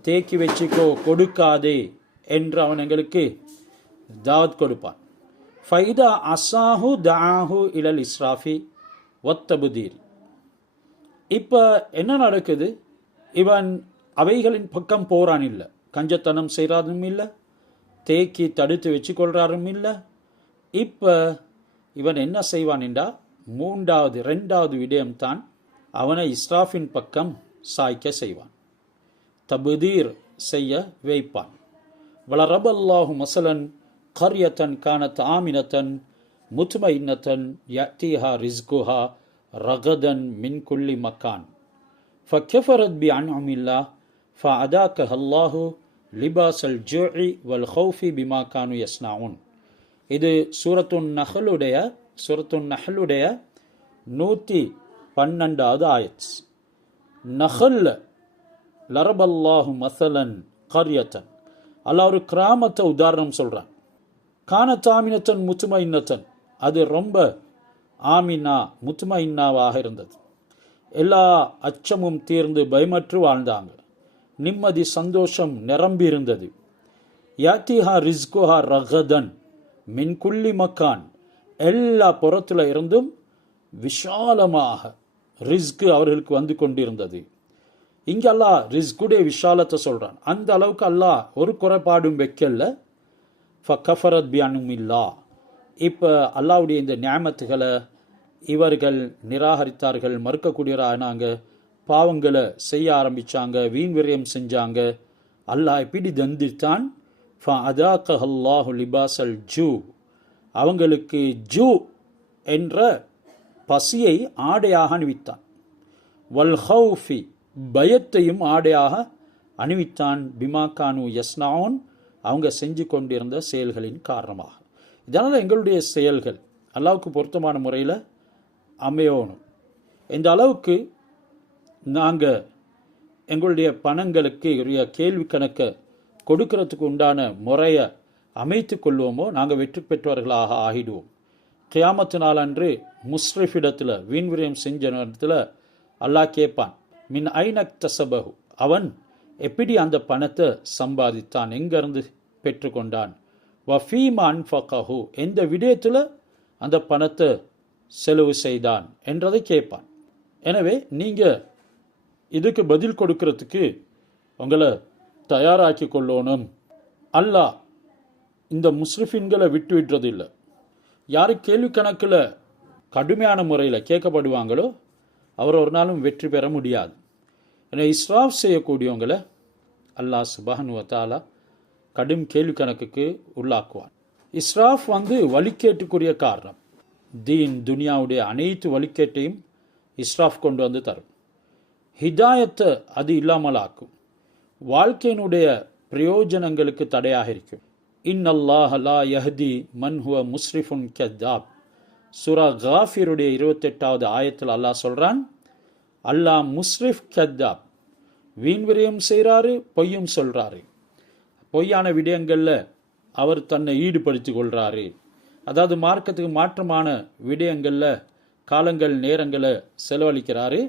தேக்கி வச்சுக்கோ, கொடுக்காதே என்று அவன் எங்களுக்கு தாவத் கொடுப்பான். ஃபைதா அசாஹு தாஹு இலல் இஸ்ராஃபி ஒத்தபுதீர். இப்போ என்ன நடக்குது, இவன் அவைகளின் பக்கம் போறான் இல்லை, கஞ்சத்தனம் செய்கிறாரும் இல்லை, தேக்கி தடுத்து வச்சு கொள்றாரும் இல்லை. இப்போ இவன் என்ன செய்வான் என்றால், ரெண்டாவது விடயம்தான் அவனை இஸ்ராஃபின் பக்கம் சாய்க்க செய்வான், தபுதீர் செய்ய வைப்பான். வலரபல்லாஹு மசலன் கர்யத்தன் கானத் ஆமினத்தன் முத்மைன்னத்தன் யஅதீஹா ரிஸ்குஹா ரகதன் மின் குல்லி மக்கான் ஃபக்கஃபரத் பி அன்உமில்லாஹ் ஃபஅதாகஹ அல்லாஹு லிபாஸல் ஜூஇ வல் ஹௌஃபி பிமா கானு யஸ்னஊன். இது சூரத்துன் நஹ்லுடைய 112வது ஆயத். நஹல் லரபல்லாஹு மசலன் கர்யத்தன், அல்லாஹ் ஒரு கிராமத்தை உதாரணம் சொல்கிறான். கானத் ஆமினத்தன் முத்மைன்னத்தன், அது ரொம்ப ஆமினா முத்மைன்னாவாக இருந்தது, எல்லா அச்சமும் தீர்ந்து பயமற்று வாழ்ந்தாங்க, நிம்மதி சந்தோஷம் நிரம்பி இருந்தது. யாத்திஹா ரிஸ்குஹா ரகதன் மின் குல்லி மக்கான், எல்லா புறத்தில் இருந்தும் விஷாலமாக ரிஸ்கு அவர்களுக்கு வந்து கொண்டிருந்தது. இங்கே அல்லாஹ் ரிஸ்குடைய விஷாலத்தை சொல்கிறான். அந்த அளவுக்கு அல்லாஹ் ஒரு குறைபாடும் வைக்கல. ஃபக்கஃபரத் பி அன்உமில்லாஹ், இப்போ அல்லாஹ்வுடைய இந்த நியாமத்துகளை இவர்கள் நிராகரித்தார்கள், மறுக்கக்கூடியவரானாங்க, பாவங்களை செய்ய ஆரம்பித்தாங்க, வீண் விரயம் செஞ்சாங்க. அல்லாஹ் எப்படி தந்தித்தான், ஃபஅதாகஹ அல்லாஹு லிபாஸல் ஜூ, அவங்களுக்கு ஜூ என்ற பசியை ஆடையாக அணிவித்தான். வல் ஹௌஃபி, பயத்தையும் ஆடையாக அணிவித்தான். பிமா கானு யஸ்னஊன், அவங்க செஞ்சு கொண்டிருந்த செயல்களின் காரணமாக. இதனால் எங்களுடைய செயல்கள் அல்லாஹ்வுக்கு பொருத்தமான முறையில் அமையணும். இந்த அளவுக்கு நாங்கள் எங்களுடைய பணங்களுக்கு உரிய கேள்வி கணக்கை கொடுக்கறதுக்கு உண்டான முறையை அமைத்து கொள்வோமோ நாங்கள் வெற்றி பெற்றவர்களாக ஆகிடுவோம். கியாமத்து நாள் அன்று முஸ்ரிஃபிடத்தில் வீண் விரயம் செஞ்ச நேரத்தில் அல்லாஹ் கேட்பான், மின் ஐனக் தசபஹு, அவன் எப்படி அந்த பணத்தை சம்பாதித்தான், எங்கேருந்து பெற்றுக்கொண்டான், வஃபீமா அன்ஃபகஹு, எந்த விடயத்தில் அந்த பணத்தை செலவு செய்தான் என்றதை கேட்பான். எனவே நீங்கள் இதுக்கு பதில் கொடுக்கறதுக்கு உங்களை தயாராக்கி கொள்ளணும். அல்லாஹ் இந்த முஸ்ரிஃபின்களை விட்டு விடுறது இல்லை. யார் கேள்வி கணக்கில் கடுமையான முறையில் கேட்கப்படுவாங்களோ அவர் ஒரு நாளும் வெற்றி பெற முடியாது. ஏன்னா இஸ்ராஃப் செய்யக்கூடியவங்களை அல்லாஹ் சுப்ஹானஹு வ தஆலா கடும் கேள்வி கணக்குக்கு உள்ளாக்குவான். இஸ்ராஃப் வழிகேட்டுக்குரிய காரணம். தீன் துனியாவுடைய அனைத்து வழிகேட்டையும் இஸ்ராஃப் கொண்டு வந்து தரும். ஹிதாயத்தை அது இல்லாமல் ஆக்கும். வாழ்க்கையினுடைய பிரயோஜனங்களுக்கு தடையாக இருக்கும். இன்னல்லாஹ லா யஹ்தி மன் ஹுவ முஸ்ரிஃபுன் கத்தாப். சூரா காஃபிருடைய 28வது ஆயத்தில் அல்லாஹ் சொல்றான், அல்லாஹ் முஸ்ரிஃப் கத்தாப், வீண் விரயம் செய்கிறாரு, பொய்யும் சொல்றாரு. பொய்யான விடயங்களில் அவர் தன்னை ஈடுபடுத்தி கொள்றாரு. அதாவது மார்க்கத்துக்கு மாற்றமான விடயங்களில் காலங்கள் நேரங்களை செலவழிக்கிறாரு.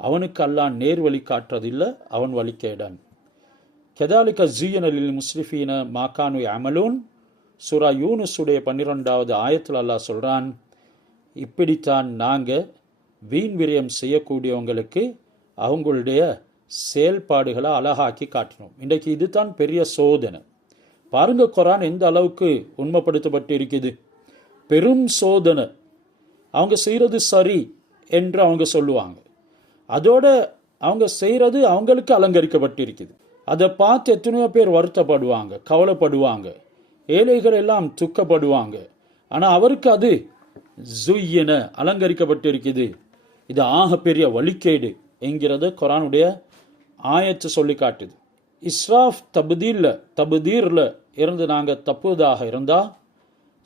அவனுக்கு அல்லாஹ் நேர் வழி காட்டுறதில்லை, அவன் வழிகேடன். கெதாலிக ஜீயன லில் முஸ்ரிஃபீன மாகானு அமலூன். சூரா யூனுஸுடைய 12வது ஆயத்தில் அல்லாஹ் சொல்றான், இப்படித்தான் நாங்கள் வீண் விரயம் செய்யக்கூடியவங்களுக்கு அவங்களுடைய செயல்பாடுகளை அழகாக்கி காட்டினோம். இன்றைக்கு இதுதான் பெரிய சோதனை. பாருங்க குர்ஆன் எந்த அளவுக்கு உண்மைப்படுத்தப்பட்டு இருக்குது. பெரும் சோதனை. அவங்க செய்கிறது சரி என்று அவங்க சொல்லுவாங்க. அதோட அவங்க செய்கிறது அவங்களுக்கு அலங்கரிக்கப்பட்டு இருக்குது. அதை பார்த்து எத்தனையோ பேர் வருத்தப்படுவாங்க, கவலைப்படுவாங்க, ஏழைகள் எல்லாம் துக்கப்படுவாங்க. ஆனால் அவருக்கு அது ஜுய்யன அலங்கரிக்கப்பட்டு இருக்குது. இது ஆக பெரிய வழிகேடு என்கிறத குர்ஆனுடைய ஆயத்து சொல்லி காட்டுது. இஸ்ராஃப் தபுதீரில் இருந்து நாங்கள் தப்புவதாக இருந்தால்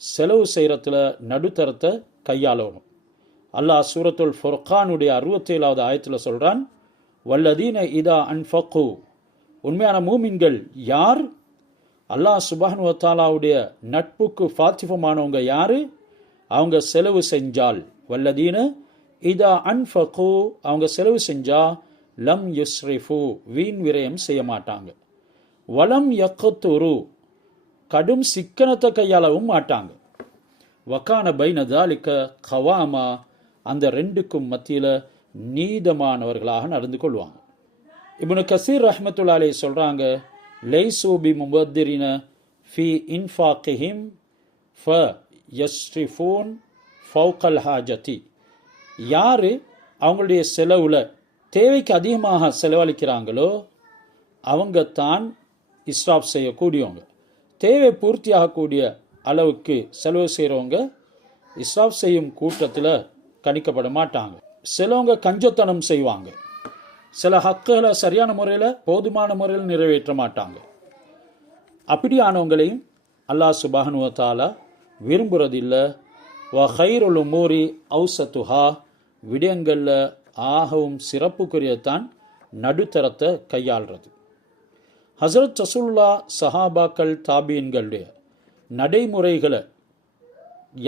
செலவு செய்கிறதுல நடுத்தரத்தை கையாளணும். அல்லாஹ் சூரத்துல் ஃபுர்கானுடைய 67வது ஆயத்தில் சொல்கிறான், வல்லதீன இதா அன்ஃபகு, உண்மையான மூமின்கள் யார்? அல்லாஹ் சுப்ஹானஹு வ தஆலாவுடைய நட்புக்கு ஃபாத்திஃபமானவங்க யாரு? அவங்க செலவு செஞ்சால், வல்லதீன இதா அன்ஃபகு, அவங்க செலவு செஞ்சா, லம் யுஸ்ரிஃபு, வீண் விரயம் செய்ய மாட்டாங்க, வலம் யக்துரு, கடும் சிக்கனத்தை கையாளவும் மாட்டாங்க, வக்கான பைன தாலிக கவாமா, அந்த ரெண்டுக்கும் மத்தியில் நீதமானவர்களாக நடந்து கொள்வாங்க. இப்னு கசீர் ரஹ்மத்துல்லாஹி அலைஹி சொல்றாங்க, லைஸு பி முபத்திரின ஃபி இன்ஃபாகிஹிம் ஃப யஸ்ரிஃபூன் ஃபௌகல் ஹாஜதி. யார் அவங்களுடைய செலவில் தேவைக்கு அதிகமாக செலவழிக்கிறாங்களோ அவங்க தான் இஸ்ராஃப் செய்யக்கூடியவங்க. தேவை பூர்த்தியாகக்கூடிய அளவுக்கு செலவு செய்கிறவங்க இஸ்ராஃப் செய்யும் கூட்டத்தில் கணிக்கப்பட மாட்டாங்க. சிலவங்க கஞ்சத்தனம் செய்வாங்க. சில ஹக்குகளை சரியான முறையில் போதுமான முறையில் நிறைவேற்ற மாட்டாங்க. அப்படியானவங்களையும் அல்லாஹ் சுப்ஹானஹு வ தஆலா விரும்புறதில்லை. வ கைருல் உமூரி அவுசத்துஹா, விடயங்களில் ஆகவும் சிறப்புக்குரியதான் நடுத்தரத்தை கையாள்றது. ஹசரத் ரசூலுல்லாஹ், சஹாபாக்கள், தாபீன்களுடைய நடைமுறைகளை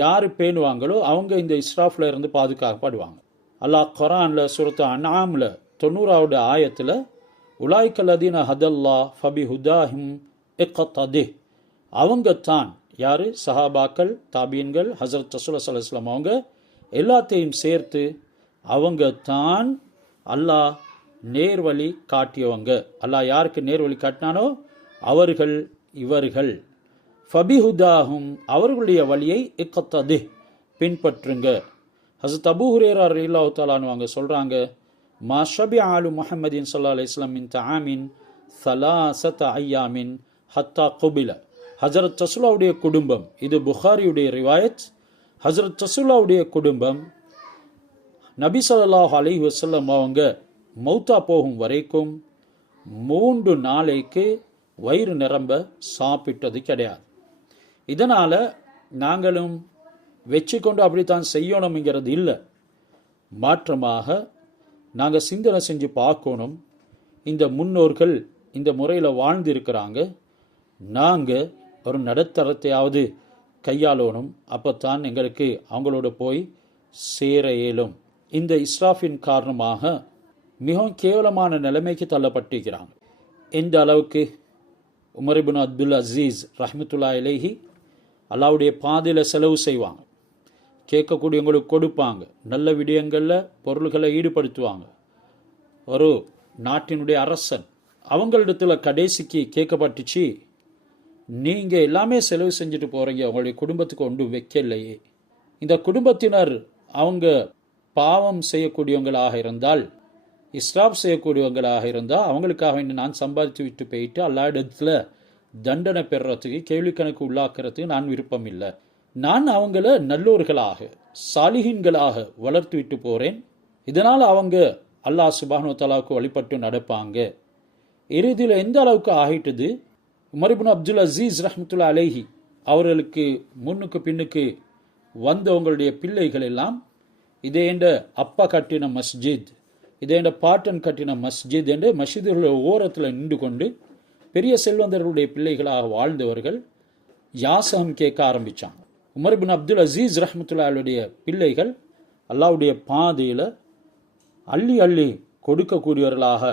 யார் பேணுவாங்களோ அவங்க இந்த இஸ்ராஃபில் இருந்து பாதுகாக்கப்படுவாங்க. அல்லாஹ் குர்ஆனில் சூரத்து அன்ஆமில் 90வது ஆயத்தில், உலாய்கல்லதீன ஹதல்லா ஃபபி ஹுதாஹிம் இக்ததி, அவங்க தான் யார்? சஹாபாக்கள், தாபீன்கள், ஹசரத் ரசூலுல்லாஹ் ஸல்லல்லாஹு அலைஹி வஸல்லம், அவங்க எல்லாத்தையும் சேர்த்து அவங்க தான் அல்லாஹ் நேர்வழி காட்டியவங்க. அல்லாஹ் யாருக்கு நேர்வழி காட்டினானோ அவர்கள் இவர்கள். ஃபபிஹுதாஹும், அவர்களுடைய வழியை இக்ததி, பின்பற்றுங்க. ஹஸரத் அபூ ஹுரைரா ரலியல்லாஹு தஆலா அவங்க சொல்றாங்க, மா ஷபிஅ ஆலு முஹம்மதின் ஸல்லல்லாஹு அலைஹி வஸல்லம் மின் தஆமின் ஸலாஸத அய்யாமின் ஹத்தா குபில. ஹஜரத் ரசூலுல்லாஹ்வுடைய குடும்பம், இது புகாரியுடைய ரிவாயத். ஹஜரத் ரசூலுல்லாஹ்வுடைய குடும்பம் நபி ஸல்லல்லாஹு அலைஹி வஸல்லம் அவங்க மௌத்தா போகும் வரைக்கும் 3 நாளைக்கு வயிறு நிரம்ப சாப்பிட்டது கிடையாது. இதனால் நாங்களும் வச்சுக்கொண்டு அப்படித்தான் செய்யணும்ங்கிறது இல்லை. மாற்றமாக நாங்கள் சிந்தனை செஞ்சு பார்க்கணும், இந்த முன்னோர்கள் இந்த முறையில் வாழ்ந்து இருக்கிறாங்க, நாங்கள் ஒரு நடுத்தரத்தையாவது கையாளணும், அப்போத்தான் எங்களுக்கு அவங்களோட போய் சேர இயலும். இந்த இஸ்ராஃபின் காரணமாக மிகவும் கேவலமான நிலைமைக்கு தள்ளப்பட்டிருக்கிறாங்க. எந்த அளவுக்கு உமர் இப்னு அப்துல் அசீஸ் ரஹ்மத்துல்லாஹி அலைஹி அல்லாஹ்வுடைய பாதையில் செலவு செய்வாங்க, கேட்கக்கூடியவங்களுக்கு கொடுப்பாங்க, நல்ல விடயங்களில் பொருள்களை ஈடுபடுத்துவாங்க. ஒரு நாட்டினுடைய அரசன் அவங்களிடத்துல கடைசிக்கு கேட்கப்பட்டுச்சு, நீங்கள் எல்லாமே செலவு செஞ்சுட்டு போகிறீங்க, உங்களுடைய குடும்பத்துக்கு ஒன்றும் வைக்கலையே. இந்த குடும்பத்தினர் அவங்க பாவம் செய்யக்கூடியவங்களாக இருந்தால், இஸ்ராப் செய்யக்கூடியவங்களாக இருந்தால், அவங்களுக்காக நான் சம்பாதித்து விட்டு போயிட்டு அல்லா இடத்துல தண்டனை பெறுறதுக்கு, கேள்வி கணக்கு உள்ளாக்குறதுக்கு நான் விருப்பம் இல்லை. நான் அவங்கள நல்லோர்களாக சாலிஹீன்களாக வளர்த்து விட்டு போகிறேன். இதனால் அவங்க அல்லாஹ் சுப்ஹானஹு வ தஆலாவுக்கு வழிபட்டு நடப்பாங்க. இறுதியில் எந்த அளவுக்கு ஆகிட்டது, உமர் இப்னு அப்துல் அசீஸ் ரஹ்மத்துல்லாஹி அலைஹி அவர்களுக்கு முன்னுக்கு பின்னுக்கு வந்தவங்களுடைய பிள்ளைகள் எல்லாம் இதேண்ட அப்பா கட்டின மஸ்ஜித், இதேண்ட பாட்டன் கட்டின மஸ்ஜித் என்று மஸ்ஜிதுடைய ஓரத்தில் நின்று கொண்டு பெரிய செல்வந்தர்களுடைய பிள்ளைகளாக வாழ்ந்தவர்கள் யாசகம் கேட்க ஆரம்பித்தாங்க. உமர் இப்னு அப்துல் அசீஸ் ரஹ்மத்துல்லாஹியுடைய பிள்ளைகள் அல்லாஹ்வுடைய பாதையில் அள்ளி அள்ளி கொடுக்கக்கூடியவர்களாக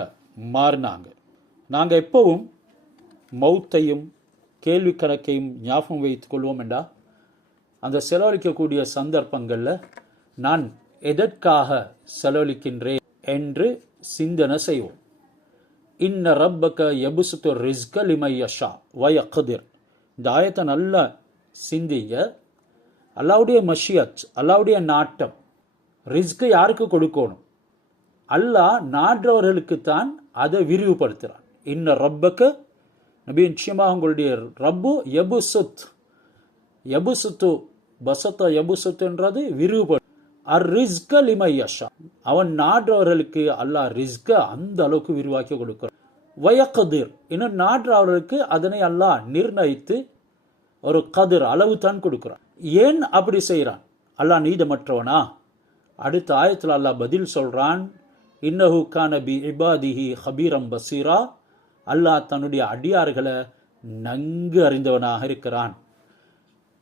மாறினாங்க. நாங்கள் எப்பவும் மௌத்தையும் கேள்வி கணக்கையும் ஞாபகம் வைத்துக் கொள்வோம் என்றா, அந்த செலவழிக்கக்கூடிய சந்தர்ப்பங்களில் நான் எதற்காக செலவழிக்கின்றேன் என்று சிந்தனை செய்வோம். இன்ன ரப்பக யபுசுத்து ரிஸ்க லிமை யஷா வயக்திர். இந்த ஆயத்தை நல்லா சிந்திங்க. அல்லாஹ்வுடைய மஷியத், அல்லாஹ்வுடைய நாட்டம், ரிஸ்க் யாருக்கு கொடுக்கணும்? அல்லாஹ் நாடுறவர்களுக்குத்தான் அதை விரிவுபடுத்துகிறான். இன்ன ரப்பக நபி, நிச்சயமாக உங்களுடைய ரப்பு யபுசுத், யபுசுத்து பசத்த யபுசுத்துன்றது விரிவுபடு. அர் ரிஸ்க லிமை யஷா, அவன் நாடுறவர்களுக்கு அல்லாஹ் ரிஸ்க அந்த அளவுக்கு விரிவாக்கி கொடுக்கிறான். வயக்கதிர், இன்னும் நாடுறவர்களுக்கு அதனை அல்லாஹ் நிர்ணயித்து ஒரு கதிர் அளவு தான் கொடுக்கிறான். ஏன் அப்படி செய்கிறான்? அல்லாஹ் நீதமற்றவனா? அடுத்த ஆயத்தில் அல்லாஹ் பதில் சொல்றான், இன்னஹு கான பி இபாதிஹி ஹபீரம் பசீரா. அல்லாஹ் தன்னுடைய அடியார்களை நன்கு அறிந்தவனாக இருக்கிறான்.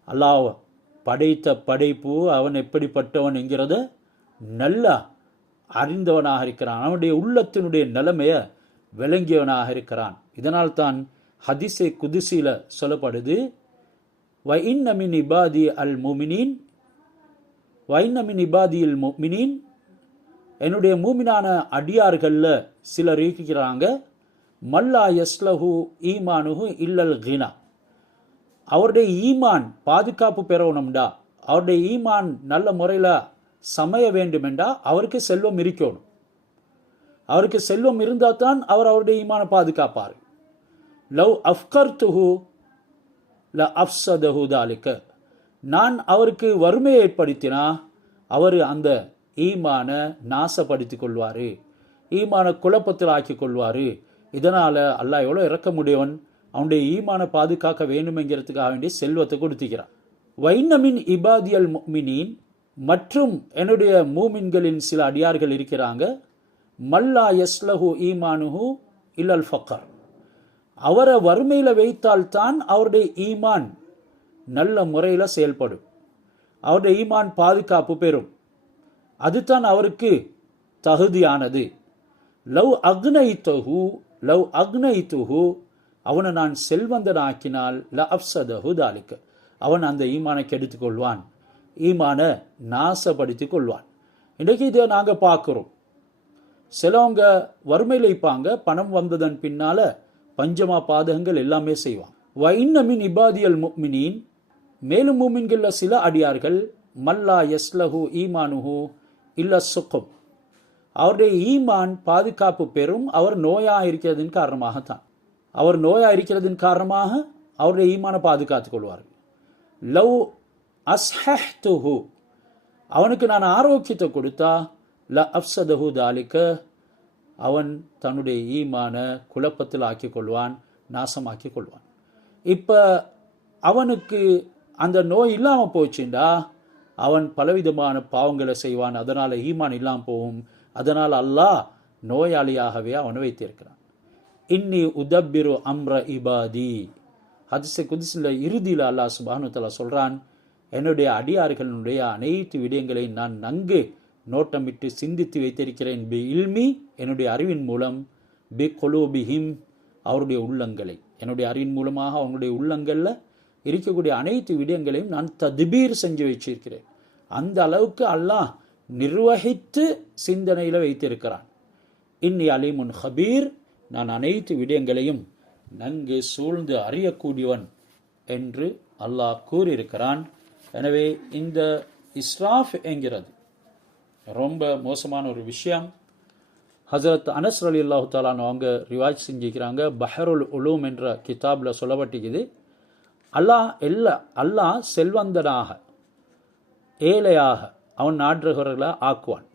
அல்லாஹ் படைத்த படைப்பு அவன் எப்படிப்பட்டவன் என்கிறத நல்லா அறிந்தவனாக இருக்கிறான். அவனுடைய உள்ளத்தினுடைய நிலைமையை விளங்கியவனாக இருக்கிறான். இதனால் தான் ஹதீஸே குதுசில சொல்லப்படுது, வஇன்ன மின் இபாதி அல் முமினீன், வஇன்ன மின் இபாதியில் முமினீன், என்னுடைய மூமினான அடியார்களில் சிலர் இருக்கிறாங்க, மல்லா யஸ்லஹு ஈமானுஹு இல்லல் கினா. அவருடைய ஈமான் பாதுகாப்பு பெறணும்டா, அவருடைய ஈமான் நல்ல முறையில் சமைய வேண்டுமெண்டா அவருக்கு செல்வம் இருக்கணும். அவருக்கு செல்வம் இருந்தால் தான் அவர் அவருடைய ஈமானை பாதுகாப்பார். லவ் அஃப்கர்துஹு ல அஃப்ஸதஹு தாலிக. நான் அவருக்கு வறுமையை ஏற்படுத்தினா அவர் அந்த ஈமானை நாசப்படுத்தி கொள்வார், ஈமான குழப்பத்தில் ஆக்கி கொள்வார். இதனால் அல்லாஹ் எவ்வளோ இறக்க முடியவன், அவனுடைய ஈமானை பாதுகாக்க வேண்டுமெங்கிறதுக்காக வேண்டிய செல்வத்தை கொடுத்துக்கிறான். வைன்னமின் இபாதியல் முஃமினீன், மற்றும் என்னுடைய மூமின்களின் சில அடியார்கள் இருக்கிறாங்க, மல்லா யஸ்லஹு ஈமானுஹு இல்லல் ஃபக்கர். அவரை வறுமையில் வைத்தால்தான் அவருடைய ஈமான் நல்ல முறையில் செயல்படும், அவருடைய ஈமான் பாதுகாப்பு பெறும். அதுதான் அவருக்கு தகுதியானது. லவ் அக்னைத்துஹு, லவ் அக்னைத்துஹு, அவனை நான் செல்வந்தனாக்கினால் ல அஃப்ஸதஹு தாலிக, அவன் அந்த ஈமானை கெடுத்து கொள்வான், ஈமானை நாசப்படுத்தி கொள்வான். இன்றைக்கு இதை நாங்கள் பார்க்குறோம். சிலவங்க வறுமையில் வைப்பாங்க, பணம் வந்ததன் பின்னால பஞ்சமா பாதகங்கள் எல்லாமே செய்வாங்க. வஇன்ன மின் இபாதியல் முஃமினீன், மேலும் மூமின்களில் சில அடியார்கள், மல்லா யஸ்லஹு ஈமானுஹு இல்ல சுகம், அவருடைய ஈமான் பாதுகாப்பு பெறும். அவர் நோயாக இருக்கிறதின் காரணமாகத்தான், அவர் நோயாக இருக்கிறதின் காரணமாக அவருடைய ஈமானை பாதுகாத்துக் கொள்வார். லவ் அஸ்ஹஹ்துஹு, அவனுக்கு நான் ஆரோக்கியத்தை கொடுத்தா ல அஃப்ஸதஹு தாலிக, அவன் தன்னுடைய ஈமானை குழப்பத்தில் ஆக்கி கொள்வான், நாசமாக்கி கொள்வான். இப்போ அவனுக்கு அந்த நோய் இல்லாமல் போச்சுண்டா அவன் பலவிதமான பாவங்களை செய்வான், அதனால் ஈமான் இல்லாமல் போகும். அதனால் அல்லாஹ் நோயாளியாகவே அவனை வைத்திருக்கிறான். இன்னி உதப்பிரு அம்ர இபாதி. ஹதீஸ் குத்ஸில் இறுதியில் அல்லாஹ் சுப்ஹானஹு வ தஆலா சொல்றான், என்னுடைய அடியார்களுடைய அனைத்து விடயங்களையும் நான் நன்கு நோட்டமிட்டு சிந்தித்து வைத்திருக்கிறேன். பி இல்மி, என்னுடைய அறிவின் மூலம், பி குலூபிஹிம், அவருடைய உள்ளங்களை, என்னுடைய அறிவின் மூலமாக அவங்களுடைய உள்ளங்களில் இருக்கக்கூடிய அனைத்து விடயங்களையும் நான் தத்பீர் செஞ்சு வச்சிருக்கிறேன். அந்த அளவுக்கு அல்லாஹ் நிர்வகித்து சிந்தனையில் வைத்திருக்கிறான். இன்னி அலீமுன் ஹபீர், நான் அனைத்து விடயங்களையும் நன்கு சூழ்ந்து அறியக்கூடியவன் என்று அல்லாஹ் கூறியிருக்கிறான். எனவே இந்த இஸ்ராஃப் என்கிறது ரொம்ப மோசமான ஒரு விஷயம். ஹசரத் அனஸ் ரலியல்லாஹு தஆலா அவங்க ரிவாஜ் செஞ்சுக்கிறாங்க. பஹருல் உலூம் என்ற கிதாபில் சொல்லப்பட்டிருக்குது, அல்லாஹ் செல்வந்தனாக ஏழையாக அவன் நாடுகிறவர்களை ஆக்குவான்.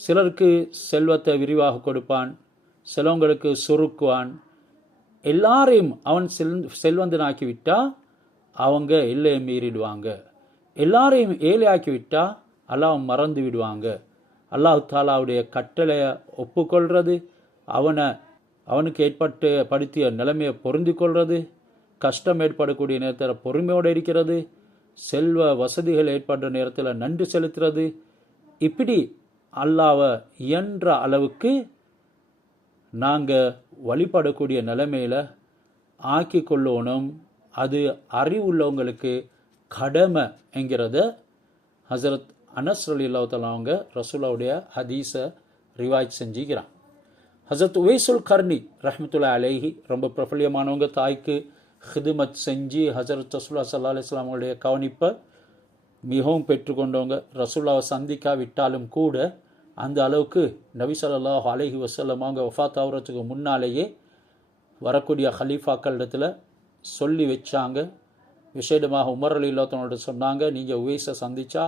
சிலருக்கு செல்வத்தை விரிவாக கொடுப்பான், சிலவங்களுக்கு சுருக்குவான். எல்லாரையும் அவன் செல்வந்தனாக்கிவிட்டா அவங்க எல்லையை மீறிடுவாங்க. எல்லாரையும் ஏழையாக்கிவிட்டா அல்லாஹ் மறந்து விடுவாங்க. அல்லாஹ் தாலாவுடைய கட்டளையை ஒப்புக்கொள்வது, அவனுக்கு படுத்திய நிலைமையை பொருந்தி கொள்வது, கஷ்டம் ஏற்படக்கூடிய நேரத்தில் பொறுமையோடு இருக்கிறது, செல்வ வசதிகள் ஏற்படுற நேரத்தில் நன்றி செலுத்துறது, இப்படி அல்லாஹ்வை இயன்ற அளவுக்கு நாங்கள் வழிபடக்கூடிய நிலைமையில் ஆக்கி கொள்ளணும். அது அறிவுள்ளவங்களுக்கு கடமை என்கிறத ஹசரத் அனஸ் ரலியல்லாஹு தஆலா அவங்க ரசூலுல்லாஹுடைய ஹதீஸை ரிவாய்ட் செஞ்சுக்கிறான். ஹசரத் உவைசுல் கர்னி ரஹ்மத்துல்லாஹி அலைஹி ரொம்ப பிரபல்யமானவங்க. தாய்க்கு ஹிதுமத் செஞ்சு ஹசரத் ரசூலுல்லாஹி ஸல்லல்லாஹு அலைஹி வஸல்லம் அவங்களுடைய கவனிப்பை மிகவும் பெற்றுக்கொண்டவங்க. ரசூலுல்லாஹை சந்திக்காவிட்டாலும் கூட அந்த அளவுக்கு நபி ஸல்லல்லாஹு அலைஹி வஸல்லம் அவங்க வஃபாத் ஆகிறதுக்கு முன்னாலேயே வரக்கூடிய ஹலீஃபாக்களிடத்தில் சொல்லி வச்சாங்க. விசேடமாக உமர் ரலியல்லாஹு தஆலா சொன்னாங்க, நீங்கள் உவைஸை சந்திச்சா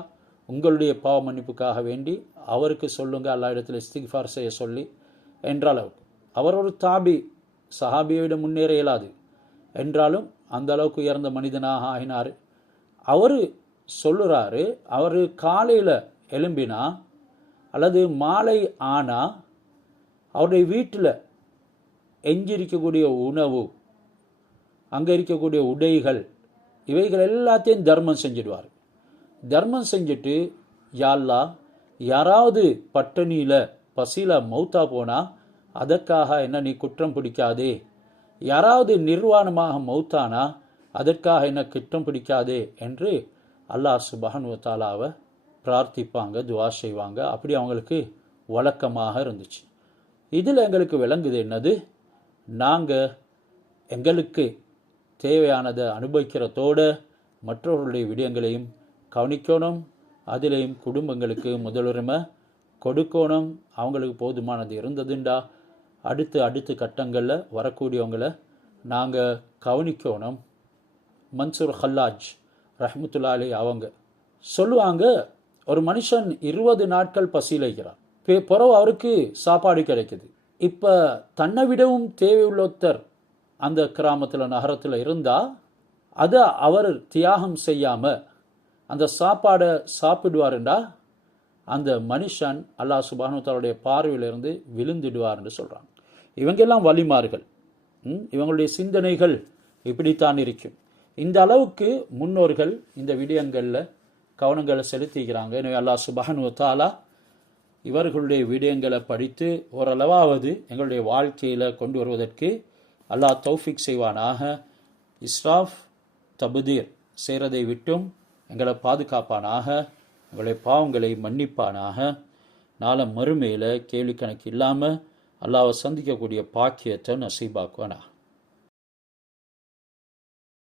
உங்களுடைய பாவ மன்னிப்புக்காக வேண்டி அவருக்கு சொல்லுங்கள், அல்லா இடத்துல இஸ்திக்ஃபார் செய்ய சொல்லி என்ற அளவுக்கு. அவர் ஒரு சஹாபியை விட முன்னேற இயலாது என்றாலும் அந்த அளவுக்கு உயர்ந்த மனிதனாக ஆகினார். அவர் சொல்லுறாரு, அவர் காலையில் எழும்பினா அல்லது மாலை ஆனால் அவருடைய வீட்டில் எஞ்சிருக்கக்கூடிய உணவு, அங்கே இருக்கக்கூடிய உடைகள், இவைகள் எல்லாத்தையும் தர்மம் செஞ்சிடுவார். தர்மம் செஞ்சுட்டு, யா அல்லாஹ், யாராவது பட்டினியில் பசியில் மௌத்தா போனால் அதற்காக என்ன நீ குற்றம் பிடிக்காதே, யாராவது நிர்வாணமாக மௌத்தானா அதற்காக என்ன குற்றம் பிடிக்காதே என்று அல்லாஹ் சுப்ஹானஹு வ தஆலாவை பிரார்த்திப்பாங்க, துஆ செய்வாங்க. அப்படி அவங்களுக்கு வழக்கமாக இருந்துச்சு. இதில் எங்களுக்கு விளங்குது என்னது, நாங்கள் எங்களுக்கு தேவையானதை அனுபவிக்கிறதோடு மற்றவர்களுடைய விடயங்களையும் கவனிக்கணும். அதிலையும் குடும்பங்களுக்கு முதலுரிமை கொடுக்கணும். அவங்களுக்கு போதுமானது இருந்ததுண்டா அடுத்து கட்டங்களில் வரக்கூடியவங்களை நாங்கள் கவனிக்கணும். மன்சூர் ஹல்லாஜ் ரஹ்மத்துல்லாஹி அலைஹி அவங்க சொல்லுவாங்க, ஒரு மனுஷன் 20 நாட்கள் பசியிலைக்கிறார், பிறகு அவருக்கு சாப்பாடு கிடைக்குது. இப்போ தன்னை விடவும் தேவையுள்ளொருத்தர் அந்த கிராமத்தில் நகரத்தில் இருந்தால் அதை அவர் தியாகம் செய்யாமல் அந்த சாப்பாடை சாப்பிடுவாருண்டா அந்த மனுஷன் அல்லாஹ் சுப்ஹானஹு வ தஆலாவுடைய பார்வையிலிருந்து விழுந்துடுவார்னு சொல்கிறாங்க. இவங்கெல்லாம் வலிமார்கள், இவங்களுடைய சிந்தனைகள் இப்படித்தான் இருக்கும். இந்த அளவுக்கு முன்னோர்கள் இந்த விடயங்களில் கவனங்களை செலுத்திக்கிறாங்க. எனவே அல்லாஹ் சுப்ஹானஹு வ தஆலா இவர்களுடைய விடயங்களை படித்து ஓரளவாவது எங்களுடைய வாழ்க்கையில் கொண்டு வருவதற்கு அல்லாஹ் தௌஃபீக் செய்வானாக. இஸ்ராஃப் தப்தீர் செய்கிறதை விட்டும் எங்களை பாதுகாப்பானாக. எங்களுடைய பாவங்களை மன்னிப்பானாக. நாளை மறுமையில் கேள்வி கணக்கு இல்லாமல் அல்லாஹ்வை சந்திக்கக்கூடிய பாக்கியத்தை நசீபாக்குவானாக.